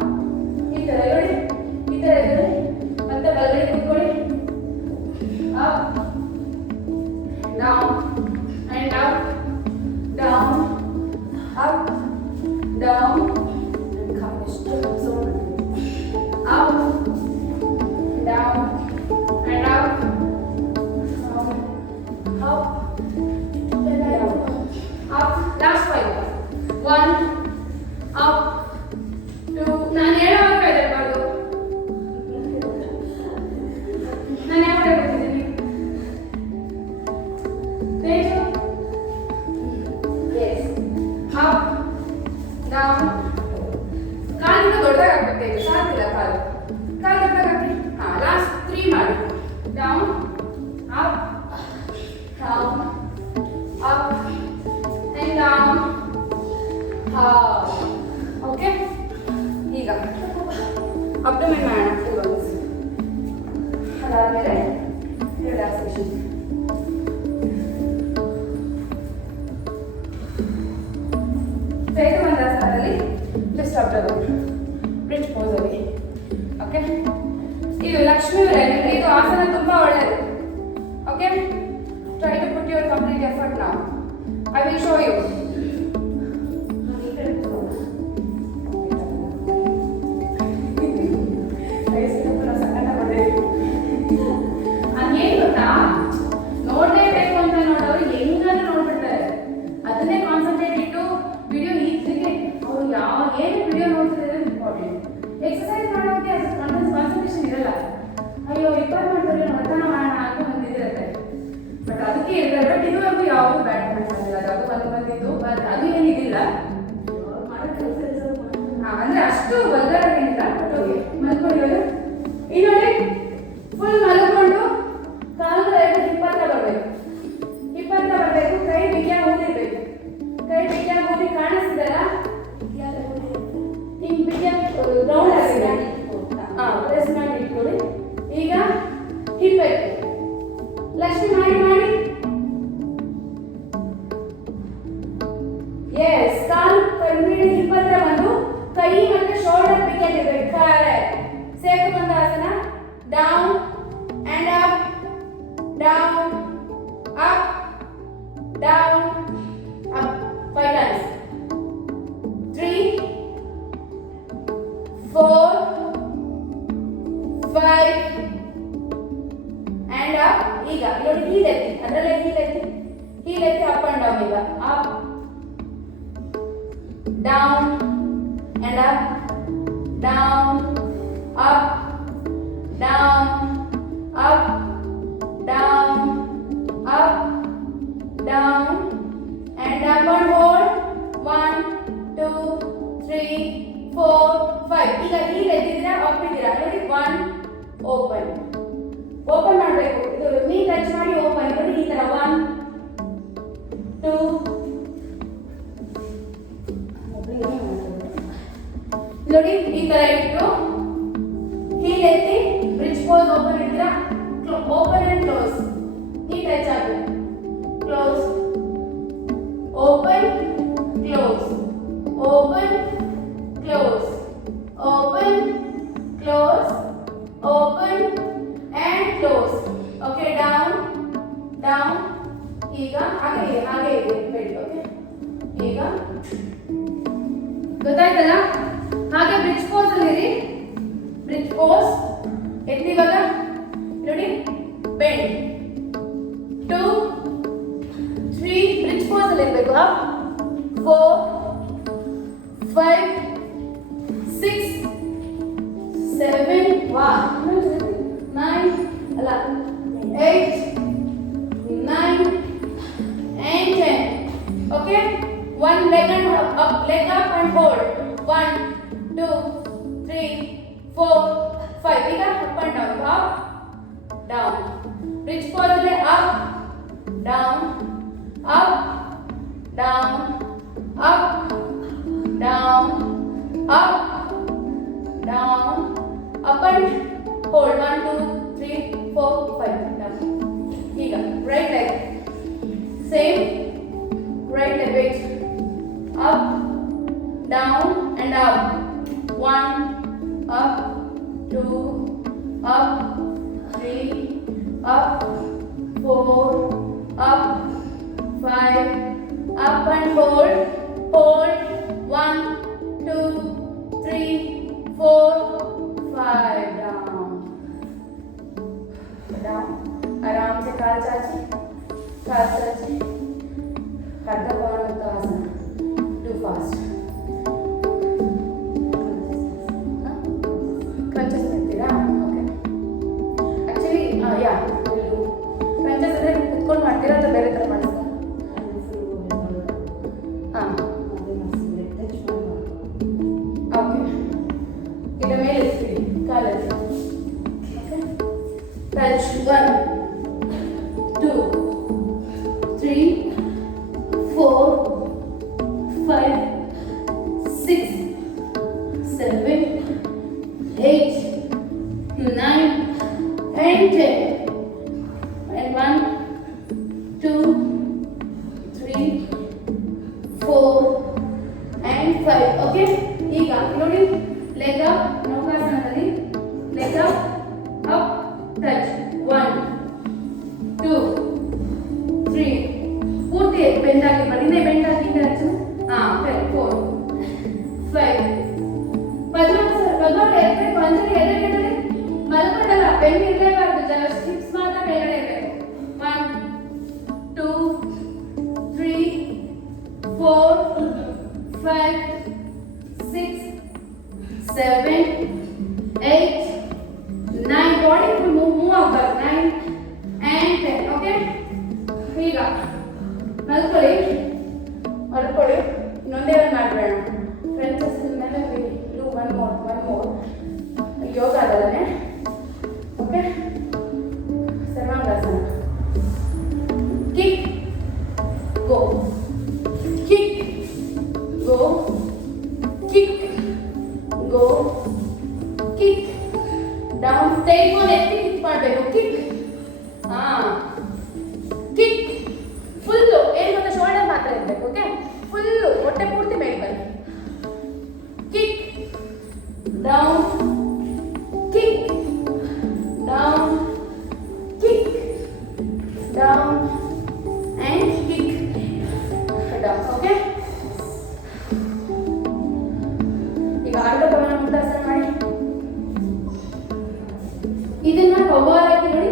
ಈ ತರ ನೋಡಿ, ಈ ತರ ಇದ್ರೆ ಮತ್ತೆ ಬಲಗಡೆ ಕೂತ್ಕೊಳ್ಳಿ. Up, down and up, down up, down. ಎಷ್ಟು sound. Up, down and up, up, up. Last 5. 1 up, 2. ನಾನು ಹೇಳೋವಾಗ ಇರಬಾರ್ದು. ನಾನು ಯಾವ ಹೇಳ್ತಿದ್ದೀನಿ? ತೇಜು, ಎಸ್. Up, down. ಕಾಲಿನ ದೊಡ್ಡದಾಗಬೇಕು ತೇಜು, ಸಾಕಿಲ್ಲ ಕಾಲು. ಕಾಲು ದೊಡ್ಡದಾಗಕ್ಕೆ. ಲಾಸ್ಟ್ 3 ಮಾಡಿ. Down, up, down, up and down. Okay, ಈಗ ಅಬ್ಡೋಮೆನ್ ಮಾಡೋಣ. ಅದಾದ್ಮೇಲೆ ರಿಲ್ಯಾಕ್ಸೇಷನ್. ಚೈತ್ರಮಂದಾಸನದಲ್ಲಿ ಜಸ್ಟ್ ಅಬ್ಡೋಮೆನ್ ಬ್ರಿಡ್ಜ್ ಪೋಸ್ ಅಲ್ಲಿ. ಓಕೆ, ಇದು ಲಕ್ಷ್ಮೀ ವರೈಟಿ. ಇದು ಆಸನ ತುಂಬಾ ಒಳ್ಳೆಯದು. Okay, try to put your complete effort now. I will show you. ಅದೇನು ಗೊತ್ತಾ, ನೋಡಲೇಬೇಕು ಅಂತ ನೋಡೋರು ಹೆಂಗಾದ್ರೂ ನೋಡ್ಬಿಡ್ತಾರೆ. ಅದನ್ನೇ ಕಾನ್ಸಂಟ್ರೇಟ್ ಇಟ್ಟು ವಿಡಿಯೋ ಇದಕ್ಕೆ ಅವರು ಏನು ವಿಡಿಯೋ ನೋಡ್ತಿದ್ದಾರೆ ಇಂಪಾರ್ಟೆಂಟ್. ಎಕ್ಸಸೈಸ್ ಮಾಡೋಕ್ಕೆ ಅದು ಕಾನ್ಸಂಟ್ರೇಷನ್ ಇರಲ್ಲ. ಅಯ್ಯೋ 20 ಮಾಡ್ತಾರೆ ಮಧ್ಯಾಹ್ನ ಮಾಡೋಣ ಅಂತ ಬಂದಿರುತ್ತೆ. ಬಟ್ ಅದಕ್ಕೆ ಇರ್ತಾರೆ. ಬಟ್ ಇದುವರೆಗೂ ಯಾವುದು ಬ್ಯಾಡ್ ಮಾಡಿಲ್ಲ. ಅದು ಬಂದಿದ್ದು ಬಟ್ ಅದು ಏನಿದಿಲ್ಲ. ಅಂದ್ರೆ ಅಷ್ಟು ಬದಲಾವಣೆಗಿಲ್ಲ. ಬಟ್ ಓಕೆ, ಮಲ್ಕೊಂಡಿರೋದು ಈಗ ನೋಡಿ. ಫುಲ್ ಮಲ್ಕೊಂಡು ಕಾಲು ಹಿಪ್ಪತ್ತ ಬರಬೇಕು. ಹಿಪ್ಪತ್ತ ಬರಬೇಕು. ಕೈ ಬಿಗಿಯಾಗಿ ಊದಿರ್ಬೇಕು. ಕೈ ಬಿಗಿಯಾಗಿ ಊದಿ ಕಾಣಿಸ್ತಿದಲ್ಲ, ಹಿಂಗೆ ಬಿಗಿಯಾಗಿ ರೌಂಡ್ ಆಗಿದೆ. ಪ್ರೆಸ್ ಮಾಡಿ ಇಟ್ಕೊಳ್ಳಿ. ಈಗ ಹಿಪ್ಪೆತ್ತು ಲಕ್ಷ್ಮಿ ಮಾಡಿ ಮಾಡಿ. ಎಸ್, ಕಾಲು ಕಂಪ್ಲೀಟ್ ಹಿಪ್ಪತ್ರ ಬಂದು ಕೈ ಮತ್ತೆ ಶೋಲ್ಡರ್ ಬಿಗಿಯಾಗಿರ್ಬೇಕು. ಕರೆಕ್ಟ್. ಸೇತುಬಂಧಾಸನ. Down and up, down, up, down, up. 5 times. 3, 4, 5 and up. ಈಗ ನೋಡಿ, ಹೀಲ್ ಎತ್ತಿ. ಅದರಲ್ಲೇ ಹೀಲ್ ಎತ್ತಿ. ಹೀಲ್ ಎತ್ತಿ ಅಪ್ ಅಂಡ್ ಡೌನ್. ಈಗ up, down and up, down, up, down, up, down, up, down and up and hold. 1, 2, 3, 4, 5. ಈಗ ಹೀಲ್ ಎತ್ತಿದ್ದೀರಾ, ಅಪ್ ಇದ್ದೀರಾ ನೋಡಿ. 1 ಓಪನ್. ಓಪನ್ ಮಾಡಬೇಕು. ಇದು ನೀ ಟಚ್ ಮಾಡಿ ಓಪನ್. ನೋಡಿ ಈ ತರ 1, 2. ನೋಡಿ ಈ ತರ ಇಟ್ಟು ಹೀಲ್ ಎತ್ತಿ ಬ್ರಿಡ್ಜ್ ಪೋಸ್. ಓಪನ್ ಇದ್ದೀರಾ, ಓಪನ್ ಅಂಡ್ ಕ್ಲೋಸ್. ಈ ಟಚ್ ಆಗಬೇಕು. Close, open, close, open, close, open, close, open and close. Okay, down, down. ಈಗ ಹಾಗೆ ಇದೆ ಬೆಲ್ಟ್. ಓಕೆ, ಈಗ ಗೊತ್ತಾಯ್ತಲ್ಲ? ಹಾಗೆ ಬ್ರಿಡ್ಜ್ ಪೋಸ್ ಅಲ್ಲಿ ಇರಿ. ಬ್ರಿಡ್ಜ್ ಪೋಸ್ ಎತ್ತಿವಾಗ ನೋಡಿ, ಬೆಂಡ್. 2, 3 ಬ್ರಿಡ್ಜ್ ಪೋಸ್ ಅಲ್ಲಿ ಇರಬೇಕು. 4, 5, 6, 7, 9 ಅಲ್ಲ 8, 9 and 10. Okay, one leg and up, leg up and hold. 1, 2, 3, 4, 5. ಈಗ up and down. Up, down. Bridge pose alle up, down, down, up, down, up, down, up and hold. 1, 2, 3, 4, 5. Down. ಈಗ right leg. Same. Right leg. Wait. Up, down and up. 1, up, 2, up, 3, up, 4, up, 5, up and hold. Hold. 1, 2, 3, 4, 5. Down. Down. आराम से काल चाची. काल चाची. Karta Bhavan Uttanasana. Too fast. Crunches ಮಾಡ್ತೀರಾ? Okay. Actually, yeah. Crunches ಅಂದ್ರೆ ಕುತ್ಕೊಂಡು ಮಾಡ್ತೀರಾ ಅಥವಾ ಬೇರೆ ತರ ಮಾಡ್ತೀರಾ? Okay. ಇದರ ಮೇಲೆ ಇರ್ತೀವಿ ಕಾಲಲ್ಲಿ. Okay. Touch 1, 2, 3, 4, 5, 6, 7, 8, 9, and 10. And 1, 2, 3, 4, and 5. Okay? ಈಗ ನೋಡಿ leg up, ನೌಕಾಸನದಲ್ಲಿ leg up, up, touch. 1, 2, 3. ಪೂರ್ತಿ ಬೆಂಡ್ ಆಗಿ ಬನ್ನಿ. ಬೆಂಡ್ ಆಗಿ ಹಚ್ಚು. 4, 5. ಪದ್ಮಾವತಿ ಎತ್ತಬೇಕು. ಅಂಜಲಿ ಎದೆಗೆ ಮಲ್ಕೊಂಡಲ್ಲ. ಬೆಂಡ್ ಇರಲೇಬಾರ್ದು. ಜಸ್ಟ್ ಹಿಪ್ಸ್ ಮಾತ್ರ ಕೆಳಗಡೆ ಇರಬೇಕು. 1, 2, 3, 4, 5, 6, 7, 8, 9. ಬಾಡಿ ಮೂವ್ ಆಗಬೇಕು. 9 and 10. ಓಕೆ? ಈಗ ಮಲ್ಕೊಳ್ಳಿ. ಮಲ್ಕೊಳ್ಳಿ. ಇನ್ನೊಂದೇ ಒಂದು ಮಾಡಬೇಡ. ಫ್ರೆಂಚಸ್ ಮೇಲೆ do one more. ಯೋಗ ಅದಲ್ಲೇ. ಓಕೆ? ಸರ್ವಾಂಗಾಸನ. Kick, go, kick, go, kick, go, kick, down. ತೆಗೆದುಕೊಂಡು ಎತ್ತಿ ಕಿಕ್ ಮಾಡಬೇಕು. Kick, kick, full. ಏನು ಗೊತ್ತಾ, ಶೋಲ್ಡರ್ ಮಾತ್ರ ಇರಬೇಕು. ಓಕೆ? ಫುಲ್ಲು ಹೊಟ್ಟೆ ಪೂರ್ತಿ ಮೇಲೆ ಬನ್ನಿ. Kick, down, kick, down, kick, down and kick down. Okay? ಈಗ ಅರ್ಧ ಭವನ ಮುಕ್ತಾಸನ ಮಾಡಿ. ಇದನ್ನ ಕವ್ವಾಲಕ್ಕೆ ನೋಡಿ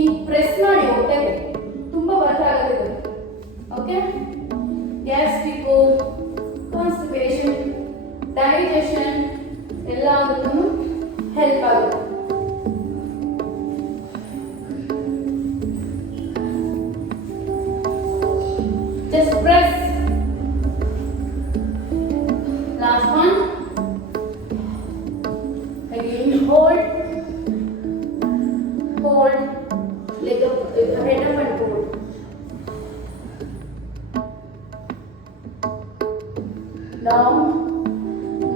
ಈ ಪ್ರೆಸ್ ಮಾಡಿ ಹೊಟ್ಟೆಗೆ. ತುಂಬಾ ವರ್ಕ್ ಆಗುತ್ತೆ ಇದು. ಓಕೆ? ಗ್ಯಾಸ್ಟ್ರಿಕ್, ಕಾನ್ಸ್ಟಿಪೇಷನ್, ಡೈಜೆಷನ್ ಎಲ್ಲದಕ್ಕೂ ಹೆಲ್ಪ್ ಆಗುತ್ತೆ. Just press. Last one. Again, hold. Leg up, head up and hold.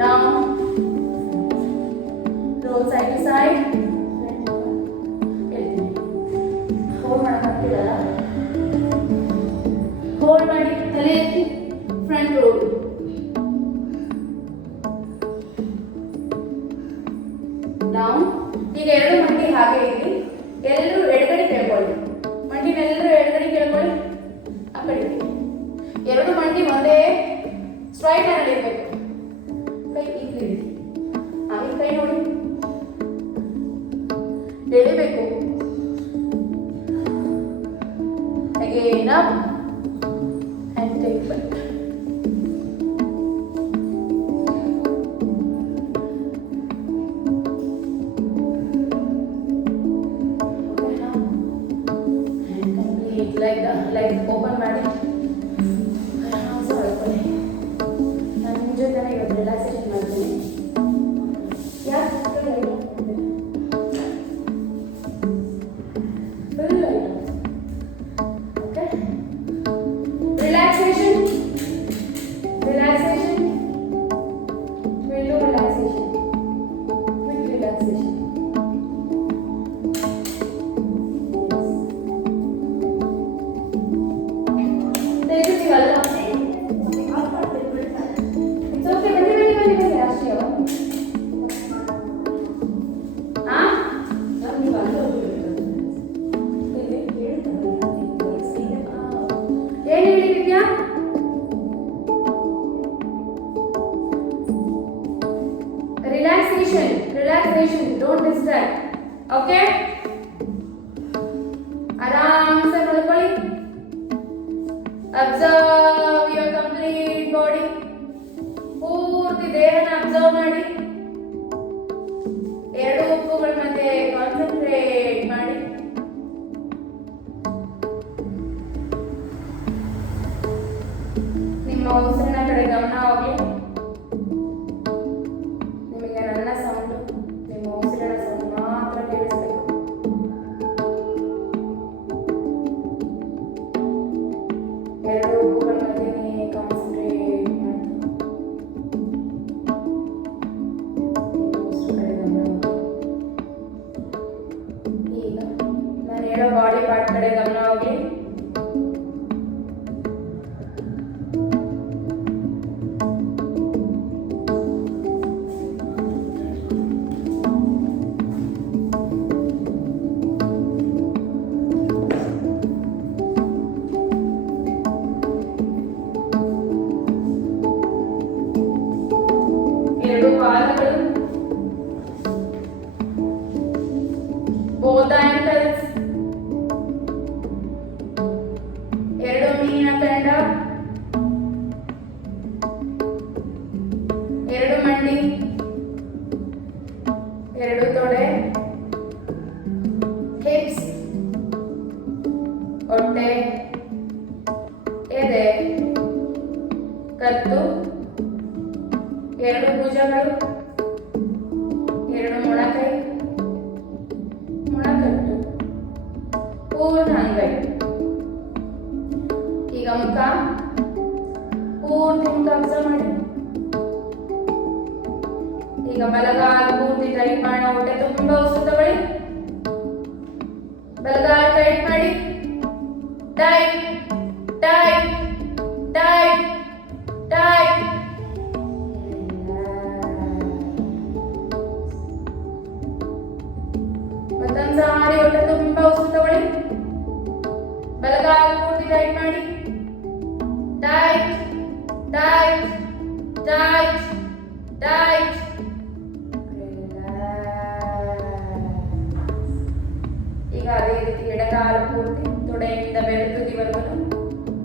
Down. Roll side to side. Hold ಮಾಡಕ್ಕಾಗ್ತಿಲ್ಲ. ಹೋಲ್ಡ್ ಮಾಡಿ ತಲೆ ಎತ್ತಿ ಫ್ರಂಟ್ ರೋಲ್. ಡೌನ್. ಈಗ ಎರಡು ಮಂಡಿ ಹಾಗೆ ಇರಲಿ. ಎಲ್ಲರೂ ಎಡಗಡೆ ಕೇಳ್ಕೊಳ್ಳಿ. ಮಂಡಿನೆಲ್ಲರೂ ಎಡಗಡೆ ಕೇಳ್ಕೊಳ್ಳಿ. ಆ ಕಡೆ ಎರಡು ಮಂಡಿ ಒಂದೇ ಸ್ಟ್ರೈಟ್ ಆಗಿ ಇರಬೇಕು. ಕೈ ಇಲ್ಲಿ ಆಮೇಲೆ ಕೈ ನೋಡಿ ಎಳಿಬೇಕು. Again up and take back. like open ಮಾಡಿ ನಾನು ನಿಮ್ಮ ಜೊತೆ ಇವತ್ತು ರಿಲ್ಯಾಕ್ಸೇಷನ್ ಮಾಡ್ತೀನಿ. ಯಾಕೆ full light. Okay, relaxation relaxation. ತೆಗೆದಿದ್ದೀವಲ್ಲ? It's okay, ಬನ್ನಿ ರಾಶಿಯವ. ಏನು ಹೇಳಿದ್ಯಾ? Relaxation, don't distract. Okay? ಆರಾಮ್ಸೆ ಮಲ್ಕೊಳ್ಳಿ. Observe your complete body. ಪೂರ್ತಿ ದೇಹನ ಅಬ್ಸರ್ವ್ ಮಾಡಿ. ಎರಡು ಉಪ್ಪುಗಳ ಮಧ್ಯೆ ಕಾನ್ಸಂಟ್ರೇಟ್ ಮಾಡಿ. ನಿಮ್ಮ ಉಸಿರಿನ ಕಡೆ ಗಮನ ಹೋಗ್ಲಿ. ನಿಮಗೆ ನನ್ನ ಸೌಂಡು, ನಿಮ್ಮ ಉಸಿರಿನ ಸೌಂಡ್ ಮಾತ್ರ ಕೇಳಿಸ್ಬೇಕು. ಎರಡು ಉಪ್ಪುಗಳ ಮಧ್ಯೆ ಕಾನ್ಸಂಟ್ರೇಟ್ ಮಾಡಿ. ನಿಮ್ಮ ಉಸಿರು ಕಡೆ ಗಮನ ಹೋಗ್ಲಿ. ಈಗ ನಾನು ಹೇಳೋ ಬಾಡಿ ಪಾರ್ಟ್ ಕಡೆ ಗಮನ ಹೋಗ್ಲಿ. ಎರಡು ಪಾದಗಳು, both ankles, ಎರಡು ಮೀನ ಕಂಡ, ಎರಡು ಮಂಡಿ, ಎರಡು ತೊಡೆ, ಹಿಪ್ಸ್, ಹೊಟ್ಟೆ, ಎದೆ, ಕತ್ತು, ಎರಡು ಭುಜಗಳು, ಎರಡು ಮೊಣಕೈ, ಮೊಣಕಟ್ಟು, ಪೂರ್ಣ ಅಂಗೈ. ಈಗ ಮುಖ, ಪೂರ್ತಿ ಮುಖ ಅಬ್ಸರ್ವ್ ಮಾಡಿ. ಈಗ ಬಲಗಾಲ ಪೂರ್ತಿ ಟೈಟ್ ಮಾಡಿ, ಹೊಟ್ಟೆ ತುಂಬಾ ಉಸಿರು ತಗೊಳ್ಳಿ. ಬಲಗಾಲ ಟೈಟ್ ಮಾಡಿ. Tight tight tight tight. ಮತ್ತೊಂದು ಸಾರಿ ಹೊಟ್ಟೆ ತುಂಬಾ ಉಸಿರು ತಗೊಳ್ಳಿ. ಬಲಗಾಲ ಪೂರ್ತಿ ಟೈಟ್ ಮಾಡಿ. Tight tight tight tight. ಈಗ ಅದೇ ರೀತಿ ಎಡಗಾಲ ಪೂರ್ತಿ ತೊಡೆಯಿಂದ ಬೆರಳು ತುದಿವರೆಗೂ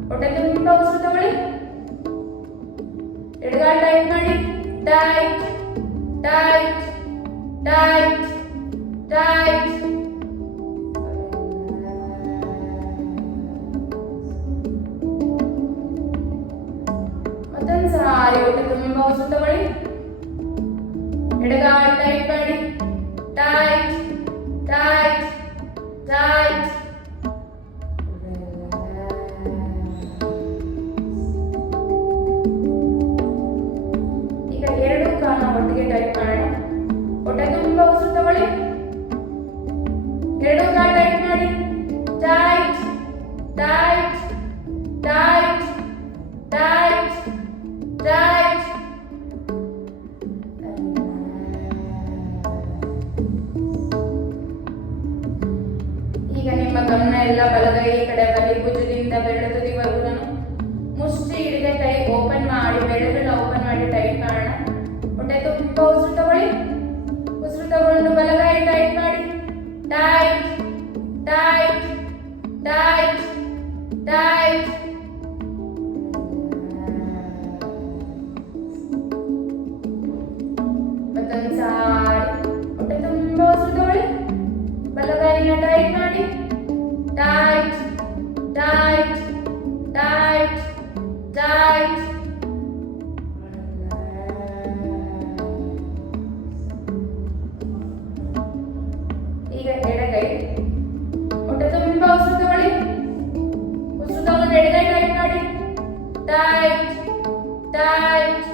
ಹೊಟ್ಟೆ ತುಂಬಾ ಉಸಿರು ತಗೊಳ್ಳಿ. ಎಡಗಾಲ ಟೈಟ್ ಮಾಡಿ. Tight tight tight tight. ಮತ್ತೊಂದು ಸಾರಿ ಹೊಟ್ಟೆ ತುಂಬಾ ಉಸಿರು ತಗೊಳ್ಳಿ. ಎಡಗಾಲ ಟೈಟ್ ಮಾಡಿ. Tight tight tight. ಈಗ ಎರಡು ಕಾಲ ಒಟ್ಟಿಗೆ ಟೈಟ್ ಮಾಡೋಣ. ಹೊಟ್ಟೆ ತುಂಬಾ ಉಸಿರು ತಗೊಳ್ಳಿ. ಎರಡು ಕಾಲ ಟೈಟ್ ಮಾಡಿ. Tight tight tight tight tight. ಈಗ ನಿಮ್ಮ ಗಮನ ಎಲ್ಲ ಬಲಗೈ ಕಡೆ ಬಲಿ. ಭುಜದಿಂದ ಬೆರಳು ತುದಿವರೆಗೂ ಮುಷ್ಟಿ ಹಿಡಿದ ಕೈ ಓಪನ್ ಮಾಡಿ, ಬೆರಳನ್ನ ಓಪನ್ ಮಾಡಿ ಟೈಟ್ ಮಾಡೋಣ. ಹೊಟ್ಟೆ ತುಂಬಾ ಉಸಿರು ತಗೊಳ್ಳಿ. ಉಸಿರು ತಗೊಂಡು ಬಲಗೈ ಟೈಟ್ ಮಾಡಿ. Tight tight tight tight. ಮತ್ತೊಂದು ಸಾರಿ ಹೊಟ್ಟೆ ತುಂಬಾ ಉಸಿರು ತಗೊಳ್ಳಿ. ಬಲಗೈನ ಟೈಟ್ ಮಾಡಿ. Tight tight tight tight. ಈಗ ಎಡಗೈ ಹೊಟ್ಟೆ ತುಂಬಾ ಉಸಿರು ತಗೊಳ್ಳಿ. ಉಸಿರು ತಗೊಂಡು ಎಡಗೈ ಟೈಟ್ ಮಾಡಿ. Tight tight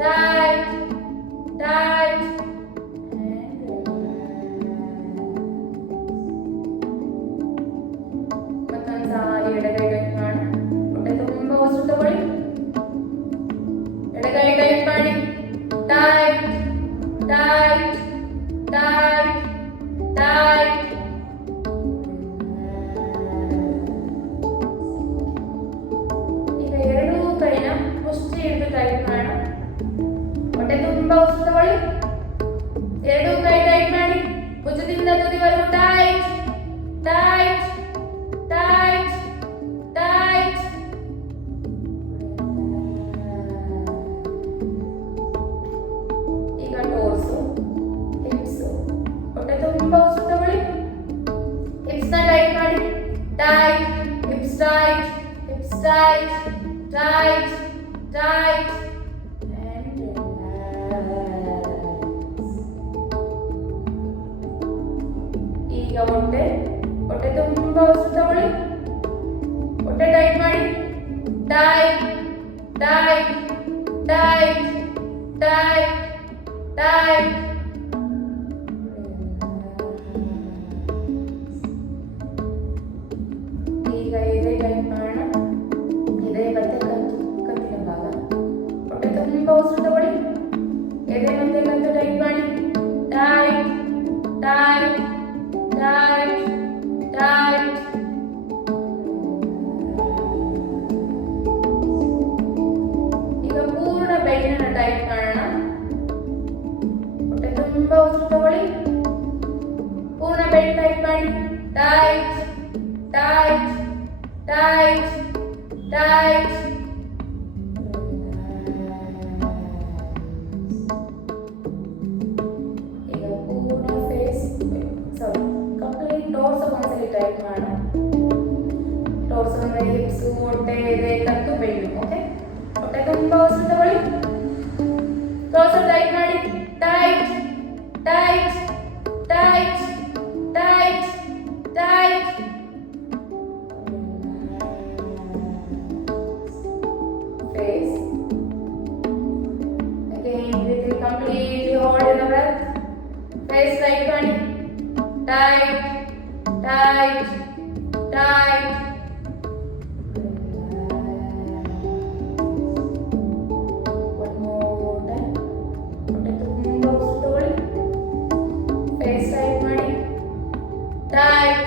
tight tight. ತುದಿವರೆಗೂ ಟೈಟ್ ಟೈಟ್ ಟೈಟ್ ಟೈಟ್. ಈಗ ಟೋರ್ಸು, ಹಿಪ್ಸು, ಹೊಟ್ಟೆ ತುಂಬ ಉಸಿರು ತಗೊಳ್ಳಿ. ಹಿಪ್ಸ್ ನ ಟೈಟ್ ಮಾಡಿ. Tight, hips tight, hips tight, tight, tight and relax. ಈಗ ಹೊಟ್ಟೆ ತುಂಬ ಉಸಿರು ತಗೊಳ್ಳಿ. ಹೊಟ್ಟೆ ಟೈಟ್ ಮಾಡಿ. Tight tight tight tight tight. ಈಗ ಎದೆ ಟೈಟ್ ಮಾಡೋಣ. ಎದೆ ಮತ್ತೆ ಕತ್ತಿನ ಭಾಗ. ಹೊಟ್ಟೆ ತುಂಬ ಉಸಿರು ತಗೊಳ್ಳಿ. ಎದೆ ಮತ್ತೆ ಕತ್ತು ಟೈಟ್ ಮಾಡಿ. Tight tight tight tight. ಈಗ ಪೂರ್ಣ ಬೆನ್ನನ್ನು ಟೈಟ್ ಮಾಡೋಣ. ಹೊಟ್ಟೆ ತುಂಬ ಉಸಿರು ತಗೊಳ್ಳಿ. ಪೂರ್ಣ ಬೆನ್ನು ಟೈಟ್ ಮಾಡಿ. Tight tight tight tight. ಈಗ ಪೂರ್ಣ ಫೇಸ್ ಕಂಪ್ಲೀಟ್ ಟೋರ್ಸ್ ಒಂದ್ಸಲಿ ಟೈಟ್ ಮಾಡೋಣ. ಟೋರ್ಸ್ ಅಂದ್ರೆ ಹಿಪ್ಸ್, ಹೊಟ್ಟೆ, ಎದೆ, ಕತ್ತು, ಬೆನ್ನು. ಓಕೆ, ಹೊಟ್ಟೆ ತುಂಬ ಉಸಿರು ತಗೊಳ್ಳಿ. ಟೋರ್ಸ್ ಟೈಟ್ ಮಾಡಿ. Tight tight tight tight tight. Face. Again, breathing completely, hold in the breath. Face tight ಮಾಡಿ. Tight, tight, tight. One more time. ಹೊಟ್ಟೆ ತುಂಬ ಉಸಿರು ತಗೊಳ್ಳಿ. Face tight ಮಾಡಿ. Tight,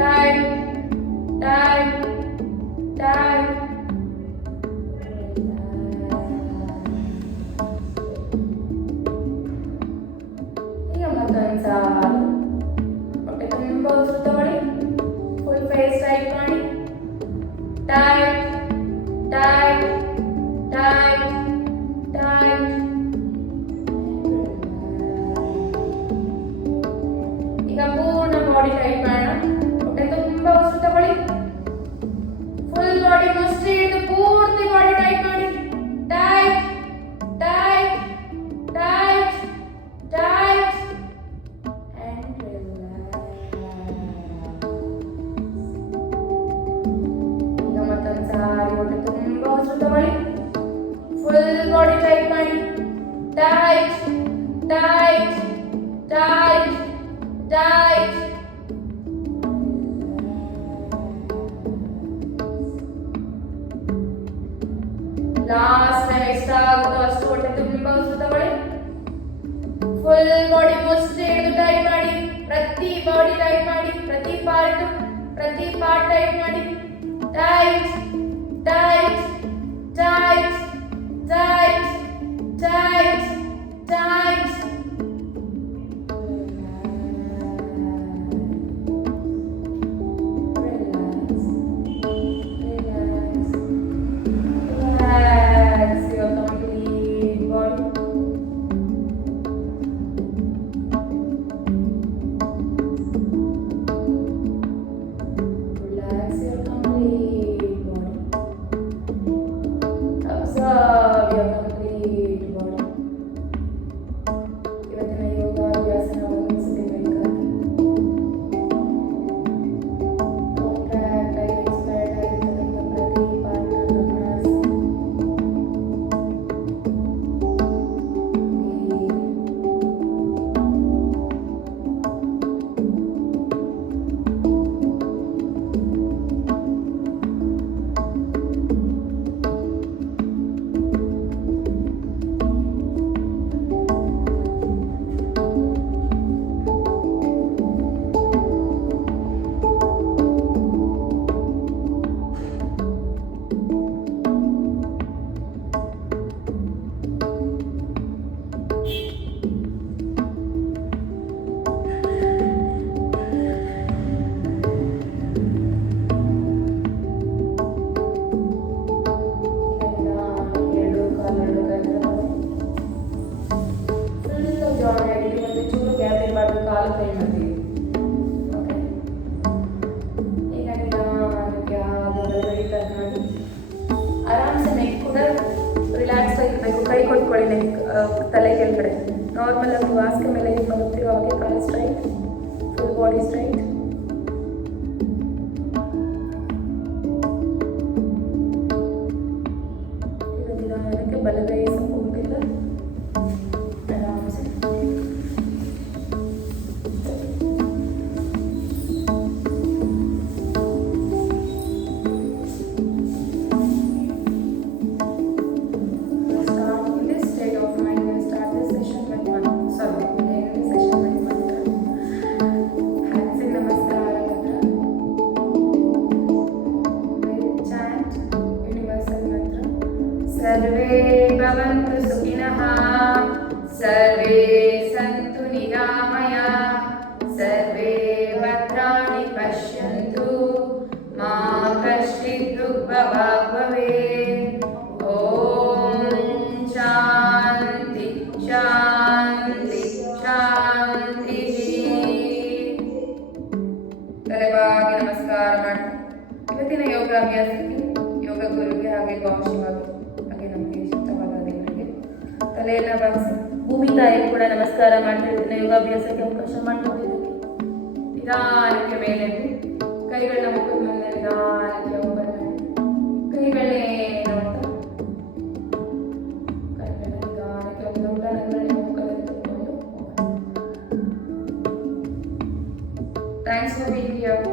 tight, tight, tight. ಹೊಟ್ಟೆ ತುಂಬ ಉಸಿರು ತಗೊಳ್ಳಿ. ಫುಲ್ ಫೇಸ್ ಟೈಟ್ ಮಾಡಿ. Tight tight tight tight. ಈಗ ಪೂರ್ಣ ಬಾಡಿ ಟೈಟ್ ಮಾಡೋಣ. ಹೊಟ್ಟೆ ತುಂಬ ಉಸಿರು ತಗೊಳ್ಳಿ. ಫುಲ್ ಬಾಡಿ ಮುಷ್ಟಿ ಹಿಡಿದು ಪೂರ್ತಿ ಬಾಡಿ ಟೈಟ್ ಮಾಡಿ. Tight tight tight tight. ಈಗ ಮತ್ತೊಂದ್ಸಾರಿ ಹೊಟ್ಟೆ ತುಂಬ ಉಸಿರು ತಗೊಳ್ಳಿ. ಫುಲ್ ಬಾಡಿ ಟೈಟ್ ಮಾಡಿ. Tight tight tight tight. Last time ಎಷ್ಟಾಗುತ್ತೋ ಅಷ್ಟು ಹೊಟ್ಟೆ ತುಂಬ ಉಸಿರು ತಗೊಳ್ಳಿ. ಫುಲ್ ಬಾಡಿ ಮುಷ್ಟಿ ಹಿಡಿದು ಟೈಟ್ ಮಾಡಿ. ಪ್ರತಿ ಬಾಡಿ ಟೈಟ್ ಮಾಡಿ. ಪ್ರತಿ ಪಾರ್ಟ್ ಟೈಟ್ ಮಾಡಿ. Tight tight tight tight tight tight. Relax your complete body. Relax your complete body. Observe your complete body. ಕಾಲು ಟ್ರೈ ಮಾಡ್ತೀವಿ. ಓಕೆ, ಈಗ ನಿಧಾನಕ್ಕೆ ಬಲಗೈ ಟರ್ನ್ ಮಾಡಿ ಆರಾಮ್ಸೆ ನೆಕ್ ಕೂಡ ರಿಲ್ಯಾಕ್ಸ್ ಆಗಿರಬೇಕು. ಕೈ ಕೊಟ್ಕೊಳ್ಳಿ ನೆಕ್ ತಲೆ ಕೆಳಗಡೆ. ನಾರ್ಮಲ್ ಆಗಿ ಹಾಸಿಗೆ ಮೇಲೆ ಹೇಗೆ ಮಲಗ್ತಿರೋ ಹಾಗೆ ಕಾಲು ಸ್ಟ್ರೈಟ್, ಫುಲ್ ಬಾಡಿ ಸ್ಟ್ರೈಟ್. ಈಗ ನಿಧಾನಕ್ಕೆ ಬಲಗೈ ಸಪೋರ್ಟ್ ಇಲ್ಲ ಆರಾಮ್ಸೆ. सर्वे भवन्तु सुखिनः, सर्वे सन्तु निरामया, सर्वे भद्राणि पश्यन्तु, मा कश्चित् दुःखभाग् भवेत्. ॐ शान्ति शान्ति शान्तिः. ತಲೆಬಾಗಿ ನಮಸ್ಕಾರ ಮಾಡಿ ಇವತ್ತಿನ ಯೋಗಾಭ್ಯಾಸಕ್ಕೆ ಯೋಗ ಗುರುಗೆ ಹಾಗೆ ಗೋಶಿವಾಗಿ ಹಾಗೆ ನಮಗೆ ಇಷ್ಟವಾದ ದೇವರಿಗೆ ತಲೆಯೆಲ್ಲ ಬಾಗಿಸಿ ಭೂಮಿ ತಾಯಿ ಕೂಡ ನಮಸ್ಕಾರ ಮಾಡ್ತಾ ಇದನ್ನ ಯೋಗಾಭ್ಯಾಸಕ್ಕೆ ಅವಕಾಶ ಮಾಡ್ಕೊಂಡಿದ್ದಕ್ಕೆ ನಿಧಾನಕ್ಕೆ ಮೇಲೆ ಕೈಗಳನ್ನ ಮುಖದ ಮೇಲೆ ನಿಧಾನಕ್ಕೆ ಓಪನ್ ಮಾಡಿ ಕೈಗಳನ್ನೇ ನೋಡ್ತಾ ಕೈಗಳನ್ನ ನಿಧಾನಕ್ಕೆ ಒಂದು ದೊಡ್ಡ ನಗರನ್ನ ಮುಖದಲ್ಲಿ ತಗೊಂಡು. Thanks for being here.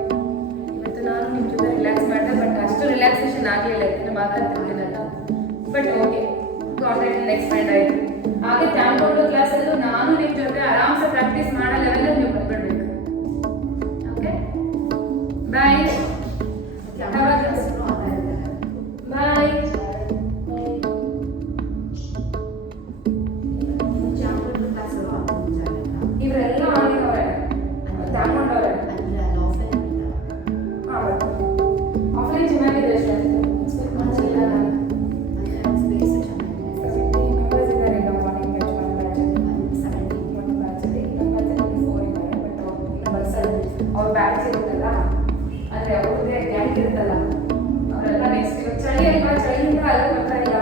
ಇವತ್ತು ನಾನು ನಿಮ್ಮ ಜೊತೆ ರಿಲ್ಯಾಕ್ಸ್ ಮಾಡಿದೆ, ಬಟ್ ಅಷ್ಟು ರಿಲ್ಯಾಕ್ಸೇಷನ್ ಆಗಲಿಲ್ಲ, ಯಾಕಂದರೆ ಮಾತಾಡ್ತಿರ್ಲಿಲ್ಲ. ಬಟ್ ಓಕೆ, ಕಾಂಟ್ಯಾಕ್ಟ್ ಎಕ್ಸ್ಪ್ಯಾಂಡ್ ಆಯಿತು. ಹಾಗೆ ಟ್ಯಾಂಗೋಟೋ ಕ್ಲಾಸಲ್ಲೂ ನಾನು ನಿಮ್ಮ ಜೊತೆ ಆರಾಮ್ಸೆ ಪ್ರಾಕ್ಟೀಸ್ ಮಾಡೋ ಲೆವೆಲಲ್ಲಿ ನೀವು ಬಂದ್ಬಿಡ್ಬೇಕು. ಓಕೆ, ಬಾಯ್ ಬಾಯ್. ಇವರೆಲ್ಲ ಆಗಿರೋರೆ ಟ್ಯಾಂಗೋಟೋರೆ. ಆಫ್ಲೈನ್ ಚೆನ್ನಾಗಿದೆ ಅವ್ರ ಬ್ಯಾಚ್ ಇರುತ್ತಲ್ಲ, ಅಂದರೆ ಅವ್ರದ್ದೇ ಗ್ಯಾಂಗ್ ಇರುತ್ತಲ್ಲ, ಅವರೆಲ್ಲ ನೆಕ್ಸ್ಟ್ ಚಳಿ ಅಲ್ವಾ, ಚಳಿಯಿಂದ ಅಲ್ಲ ಬರ್ತಾರೆ.